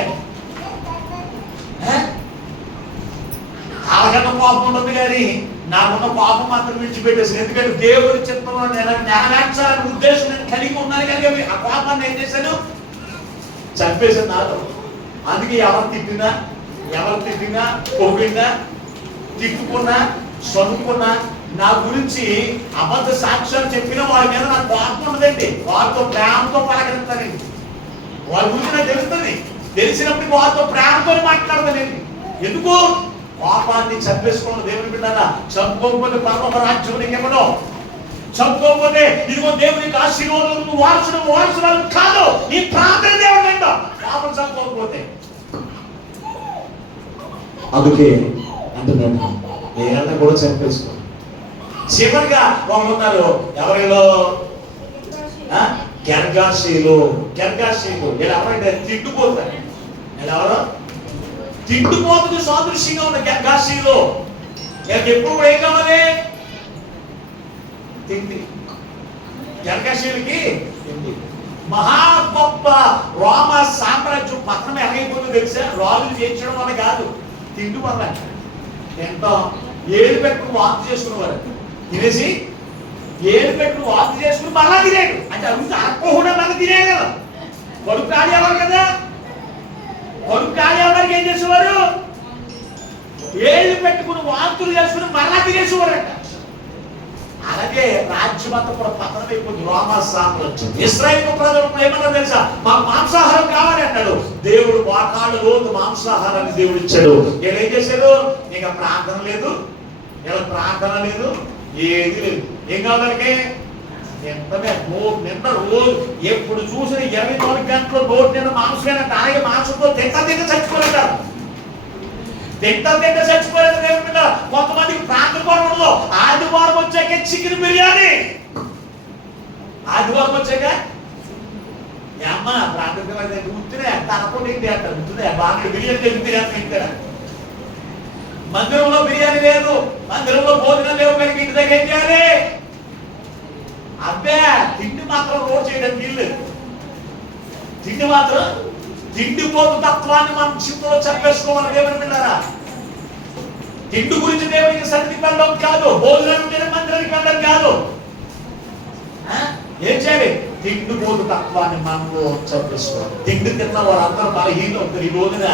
అలాగన్నా కోపం ఉండదు కానీ నాకున్న పాపం మాత్రం విడిచిపెట్టేసి, ఎందుకంటే దేవుడి చిత్తంలో నెరవేర్చాలని ఉద్దేశం నేను కలిగి ఉన్నాను కనుక ఆ పాపాన్ని ఏం చేశాను, చంపేశాను నాలో. అందుకే ఎవరు తిట్టినా పొగిడినా తిట్టుకున్నా చదువుకున్నా నా గురించి అబద్ధ సాక్ష్యాలు చెప్పినా వారి మీద నాకు కోపం ఉండదండి. వారితో ప్రేమతో పలకరిస్తానండి. వారి గురించి నాకు తెలుస్తుంది. తెలిసినప్పుడు వారితో ప్రేమతో మాట్లాడతానండి. ఎందుకు? పాపాన్ని చంపేసుకోవడం. దేవుని బిడ్డలారా, చంపుకోకపోతే పరమ రాజ్యం నీకు ఇవ్వడం. చంపుకోకపోతే ఇదిగో దేవునికి ఆశీర్వాదం, నువ్వు వారసురాలు కాదు. నీ ప్రార్థన దేవుడు వింటా. పాపం చంపుకోకపోతే. అందుకే అంటున్నాను, నేనన్నా కూడా చంపేసుకో. చివరిగా వాళ్ళు ఉన్నారు. ఎవరిలో? గెర్గాషీలు. వీళ్ళు ఎవరంటే తిండిపోతారు. ఎవరు? తిండిపోతుంది సాదృశ్యంగా ఉన్న గెర్గాషీలు. ఎప్పుడు కూడా ఏం కావాలి? తిండి. గెర్గాషీలకి తిండి. మహా గొప్ప రోమ సామ్రాజ్యం పతనం ఎలాగైపోతుందో తెలుసా? రాజులు చేయించడం వల్ల కాదు, తిండి వల్ల. ఎంతో ఏడు పెట్టుకుని వాంతి చేసుకునేవారు. తినేసి ఏడు పెట్టుకుని వాంతి చేసుకుని మళ్ళా తినేడు. అంటే అడుగుతూ అక్కకుండా మళ్ళీ తినేది కదా. కొడుకు ఖాళీ అవ్వరు కదా. కొడుకు ఖాళీ అవ్వడానికి ఏం చేసేవారు? ఏళ్ళు పెట్టుకుని వాంతులు చేసుకుని మళ్ళా తినేసేవారట. అలాగే రాజ్యమంతా కూడా పతనం అయిపోతుంది. రోమా సామ్రాజ్యం. ఇశ్రాయేలు ప్రజలు ఏమన్నా తెలుసా? మాకు మాంసాహారం కావాలి అన్నాడు. దేవుడు వాకాళ్ళు రోజు మాంసాహారాన్ని దేవుడు ఇచ్చాడు. వీళ్ళు ఏం చేశారు? ఇక ప్రార్థన లేదు, ఏది లేదు. ఏం కావాలంటే నిన్న రోజు ఎప్పుడు చూసిన 24 గంటలు నోటి నిన్న మాంసమైన అలాగే మాంసంతో తింటా చచ్చిపోతారు. తింటా చచ్చిపోయారు. దేవుడి మీద కొంతమందికి ప్రార్థన కూడా ఉండదు. ఆదివారం వచ్చాక చికెన్ బిర్యానీ. ఆదివారం వచ్చాక అమ్మ ప్రార్థన ఉత్తినే తనకుండా ఏంటి అంటారు. ఉత్తినే బాగా బిర్యానీ తింటారా? మందిరంలో బిర్యానీ లేదు, మందిరంలో భోజనం లేవు కనుక ఇంటి దగ్గర ఏం చేయాలి? అబ్బే తిండి మాత్రం రోడ్ చేయడానికి వీల్లేదు. తిండిపోతు తత్వాన్ని మనం చిత్తంలో చెప్పేసుకోవాలి. దేవుని బిడ్డలారా, తిండి గురించి దేవునికి సన్నిధికి వెళ్ళడం కాదు, భోజనం ఉంటేనే మందిరానికి వెళ్ళడం కాదు. ఏం చేయాలి? తిండిపోతు తత్వాన్ని మనము చెప్పేసుకోవాలి. తిండి తిన్న వారందరూ బలహీనం ఉంటారు. ఈ రోజున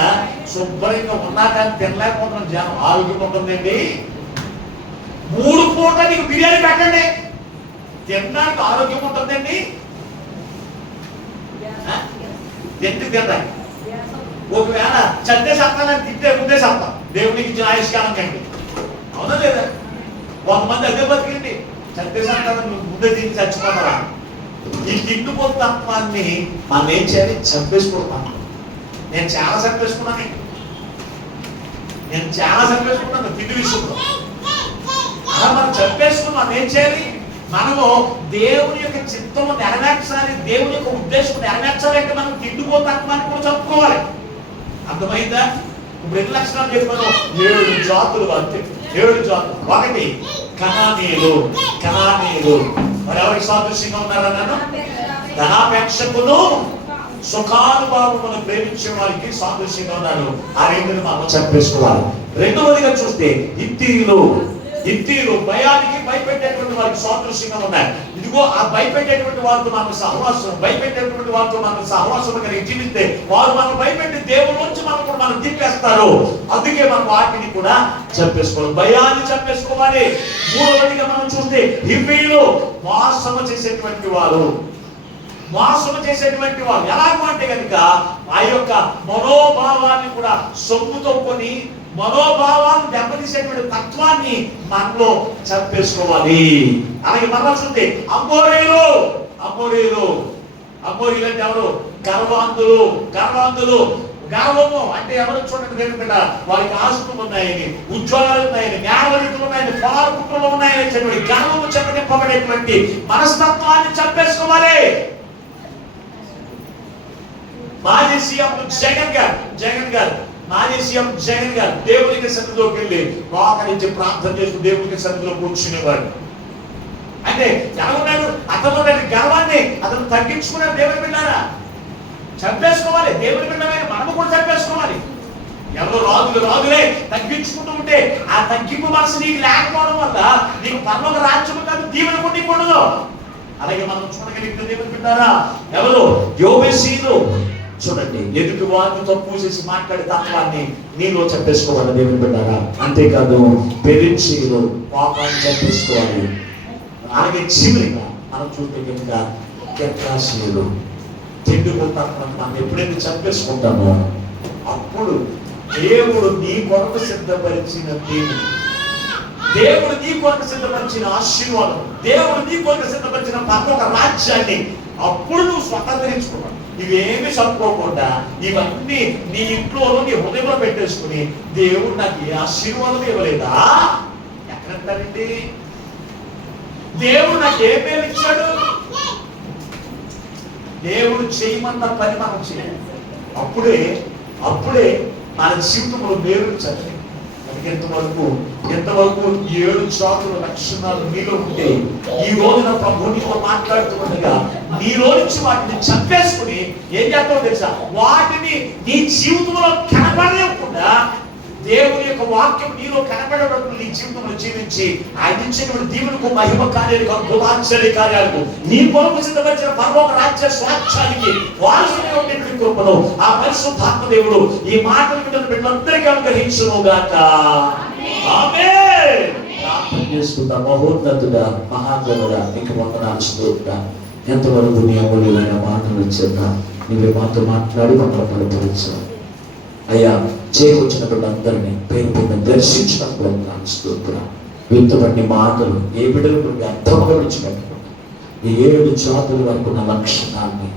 శుభ్రంగా ఉన్నా కానీ తినలేకపోతున్నాం. జనం ఆరోగ్యం ఉంటుందండి. 3 పూటలు నీకు బిర్యానీ పెట్టండి, తినడానికి ఆరోగ్యం ఉంటుందండి. తింటాయి. ఒకవేళ చద్దే సత్తాలని తింటే ముందే సత్తాం. దేవునికి ఇచ్చిన ఆయుష్కాలం కండి. అవునా లేదా? 100 మంది అదే బతికింది. చద్దే సత్తాలని ముందే తిని చచ్చిపోతారా? ఈ తిండిపోతు తత్వాన్ని మనం ఏం చేయాలి? చంపేసుకుంటాం. నేను చాలా చంపేసుకున్నాను తిండి విషయంలో. అలా మనం చంపేసుకుని మనం ఏం చేయాలి? మనము దేవుని యొక్క చిత్తము నెరవేర్చాలి, దేవుని యొక్క ఉద్దేశం నెరవేర్చాలంటే మనం తిండిపోతు తత్వాన్ని కూడా చంపుకోవాలి. అర్థమైందా? ఇప్పుడు ఎన్ని లక్షణాలు చెప్పాను? 7 జాతులు. అంతే 7 జాతులు. 1 కనానీయులు. మరి ఎవరికి సాదృశ్యంగా ఉన్నారన్నాను? ధనాపేక్షకును సుఖానుభావమును ప్రేమించే వారికి సాదృశ్యంగా ఉన్నాడు. ఆ రెండుని మనం చంపేసుకోవాలి. రెండవదిగా చూస్తే ఇత్తీయులు భయానికి భయపెట్టేటువంటి వారికి సాదృశ్యంగా ఉన్నాయి. ఇదిగో ఆ భయపెట్టేటువంటి వారితో మనం సహవాసం కలిగి జీవిస్తే వారు మనం భయపెట్టి దేవుడి నుంచి మనం తిప్పేస్తారు. అందుకే మనం వాటిని కూడా చంపేసుకోవాలి. భయాన్ని చంపేసుకోవాలి. మూడవదిగా మనం చూస్తే హివ్వీయులు మోసము చేసేటువంటి వారు. ఎలాగో అంటే కనుక ఆ యొక్క మనోభావాన్ని కూడా సొమ్ముతో కొని మనోభావాన్ని దెబ్బతీసేటువంటి తత్వాన్ని మనలో చంపేసుకోవాలి. అలాగే మరలా చూస్తే అమోరీలు అంటే ఎవరు? గర్వాంధులు. గర్వము అంటే ఎవరు? చూడండి దేవుని, వారికి ఆస్తులు ఉన్నాయని, ఉద్యోగాలు ఉన్నాయని, జ్ఞానవరితులు ఉన్నాయని, పొలాలు కుట్రలు ఉన్నాయని చెప్పి గర్వము చెప్పబడేటువంటి మనస్తత్వాన్ని చంపేసుకోవాలి. మాజీ సీఎం జగన్ గారు దేవునికి సన్నిధిలోకి వెళ్ళి మోకరించి ప్రార్థన చేస్తూ దేవునికి సన్నిధిలో కూర్చునేవాడు. అంటే ఎలా ఉన్నాడు? అతను గర్వాన్ని అతను తగ్గించుకున్నాడు. దేవుని బిడ్డారా, చంపేసుకోవాలి. దేవుని బిడ్డమైన మనము కూడా చంపేసుకోవాలి. ఎవరో రాజులే తగ్గించుకుంటూ ఉంటే ఆ తగ్గింపు మనసు నీకు లేకపోవడం వల్ల నీకు పరలోక రాజ్యం కాదు, దీవెన పొందకూడదు. అలాగే మనం చూడగలిగితే దేవుని బిడ్డారా, ఎవరు యోబేసీలు చూడండి, ఎదుటి వారిని తప్పు చేసి మాట్లాడే తత్వాన్ని నీలో చెప్పేసుకోవాలి దేవుని బిడ్డారా. అంతేకాదు పెరిచీలు పాపాన్ని చెప్పేసుకోవాలి. అలాగే చివరిగా మనం చూస్తే కనుక కెట్రాశీలు తిండిపోతాను మనం ఎప్పుడైతే చెప్పేసుకుంటామో అప్పుడు దేవుడు నీ కొరకు సిద్ధపరిచిన దేవుడు నీ కొరకు సిద్ధపరిచిన ఆశీర్వాదం, దేవుడు నీ కొరకు సిద్ధపరిచిన పరలోక రాజ్యాన్ని అప్పుడు నువ్వు స్వతంత్రించుకున్నావు. ఇవేమి చదువుకోకుండా ఇవన్నీ నీ ఇంట్లో నీ హృదయంలో పెట్టేసుకుని దేవుడు నాకు ఏ ఆశీర్వాదం ఇవ్వలేదా ఎక్కడంటారండి? దేవుడు నాకు ఏ పేరు ఇచ్చాడు? దేవుడు చేయమన్న పని మనం చేయాలి. అప్పుడే మన జీవితంలో మేలు చదివి ఎంతవరకు 7 జాతుల లక్షణాలు నీలో ఉంటే ఈ రోజున ప్రభు నీతో మాట్లాడుతుండగా నీలో నుంచి వాటిని చంపేసుకుని ఏం చేస్తావో తెలుసా, వాటిని నీ జీవితంలో కనపడలేకుండా దేవుని యొక్క వాక్యం నీలో కనబడేటప్పుడు నీ జీవితంలో జీవించి ఆయన ఇచ్చినటువంటి దీవులకు మహిమ కార్యాలకు అద్భుతాశ్చర్య కార్యాలకు నీ కొరకు సిద్ధపరిచిన పరలోక రాజ్య స్వాస్థ్యానికి వారసుగా ఉండేటువంటి కృపను ఆ పరిశుద్ధాత్మ దేవుడు ఈ మాటలు వింటున్న బిడ్డలందరికీ అనుగ్రహించునుగాక. ఆమేన్. ప్రార్థన చేసుకుందాం. మహోన్నతుడా, మహాగణుడా, నీకు వందనాలు స్తోత్రం. ఎంతవరకు నీ అమూల్యమైన మాటలు వచ్చాక నీవే మాతో మాట్లాడి మమ్మల్ని బలపరచావు అయ్యా. చేయవచ్చిన బిడ్డలందరినీ పేరు పేరు దర్శించినప్పుడు స్తోత్రం. వింతబడిన మాటలు ఏ బిడ్డలు అర్థముగా విడిచిపెట్టకుండా ఈ 7 జాతుల వరకు ఉన్న లక్షణాన్ని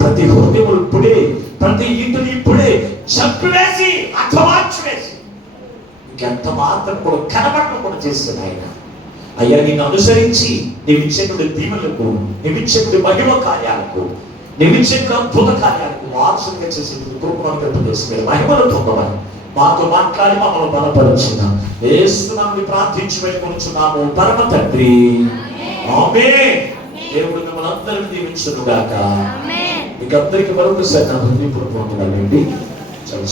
ప్రతి హృదయములు ఇప్పుడే, ప్రతి ఇంటిని ఇప్పుడే చంపివేసి అర్థమార్చి వేసి ఇంకెంత మాత్రం కూడా కనబడడం కూడా చేస్తుంది ఆయన. అయ్యా నిన్ను అనుసరించి నీవు ఇచ్చేటువంటి దీవెనలకు, నీవు ఇచ్చేటువంటి మహిమ కార్యాలకు, నీవు ఇచ్చేటువంటి అద్భుత కార్యాలకు వారసులుగా చేసేటువంటి కృపను చేసి మహిమను పొందమని మాతో మాట్లాడి మమ్మల్ని బలపరుచున్నా యేసునామములో ప్రార్థించి వేడుకొనుచున్నాము పరమ తండ్రి. ఆమేన్. దేవుడు మిమ్మల్ని అందరినీ దీవించును గాక. మీకు అందరికీ మరొకసారి నా హృదయపూర్వక వందనాలండి.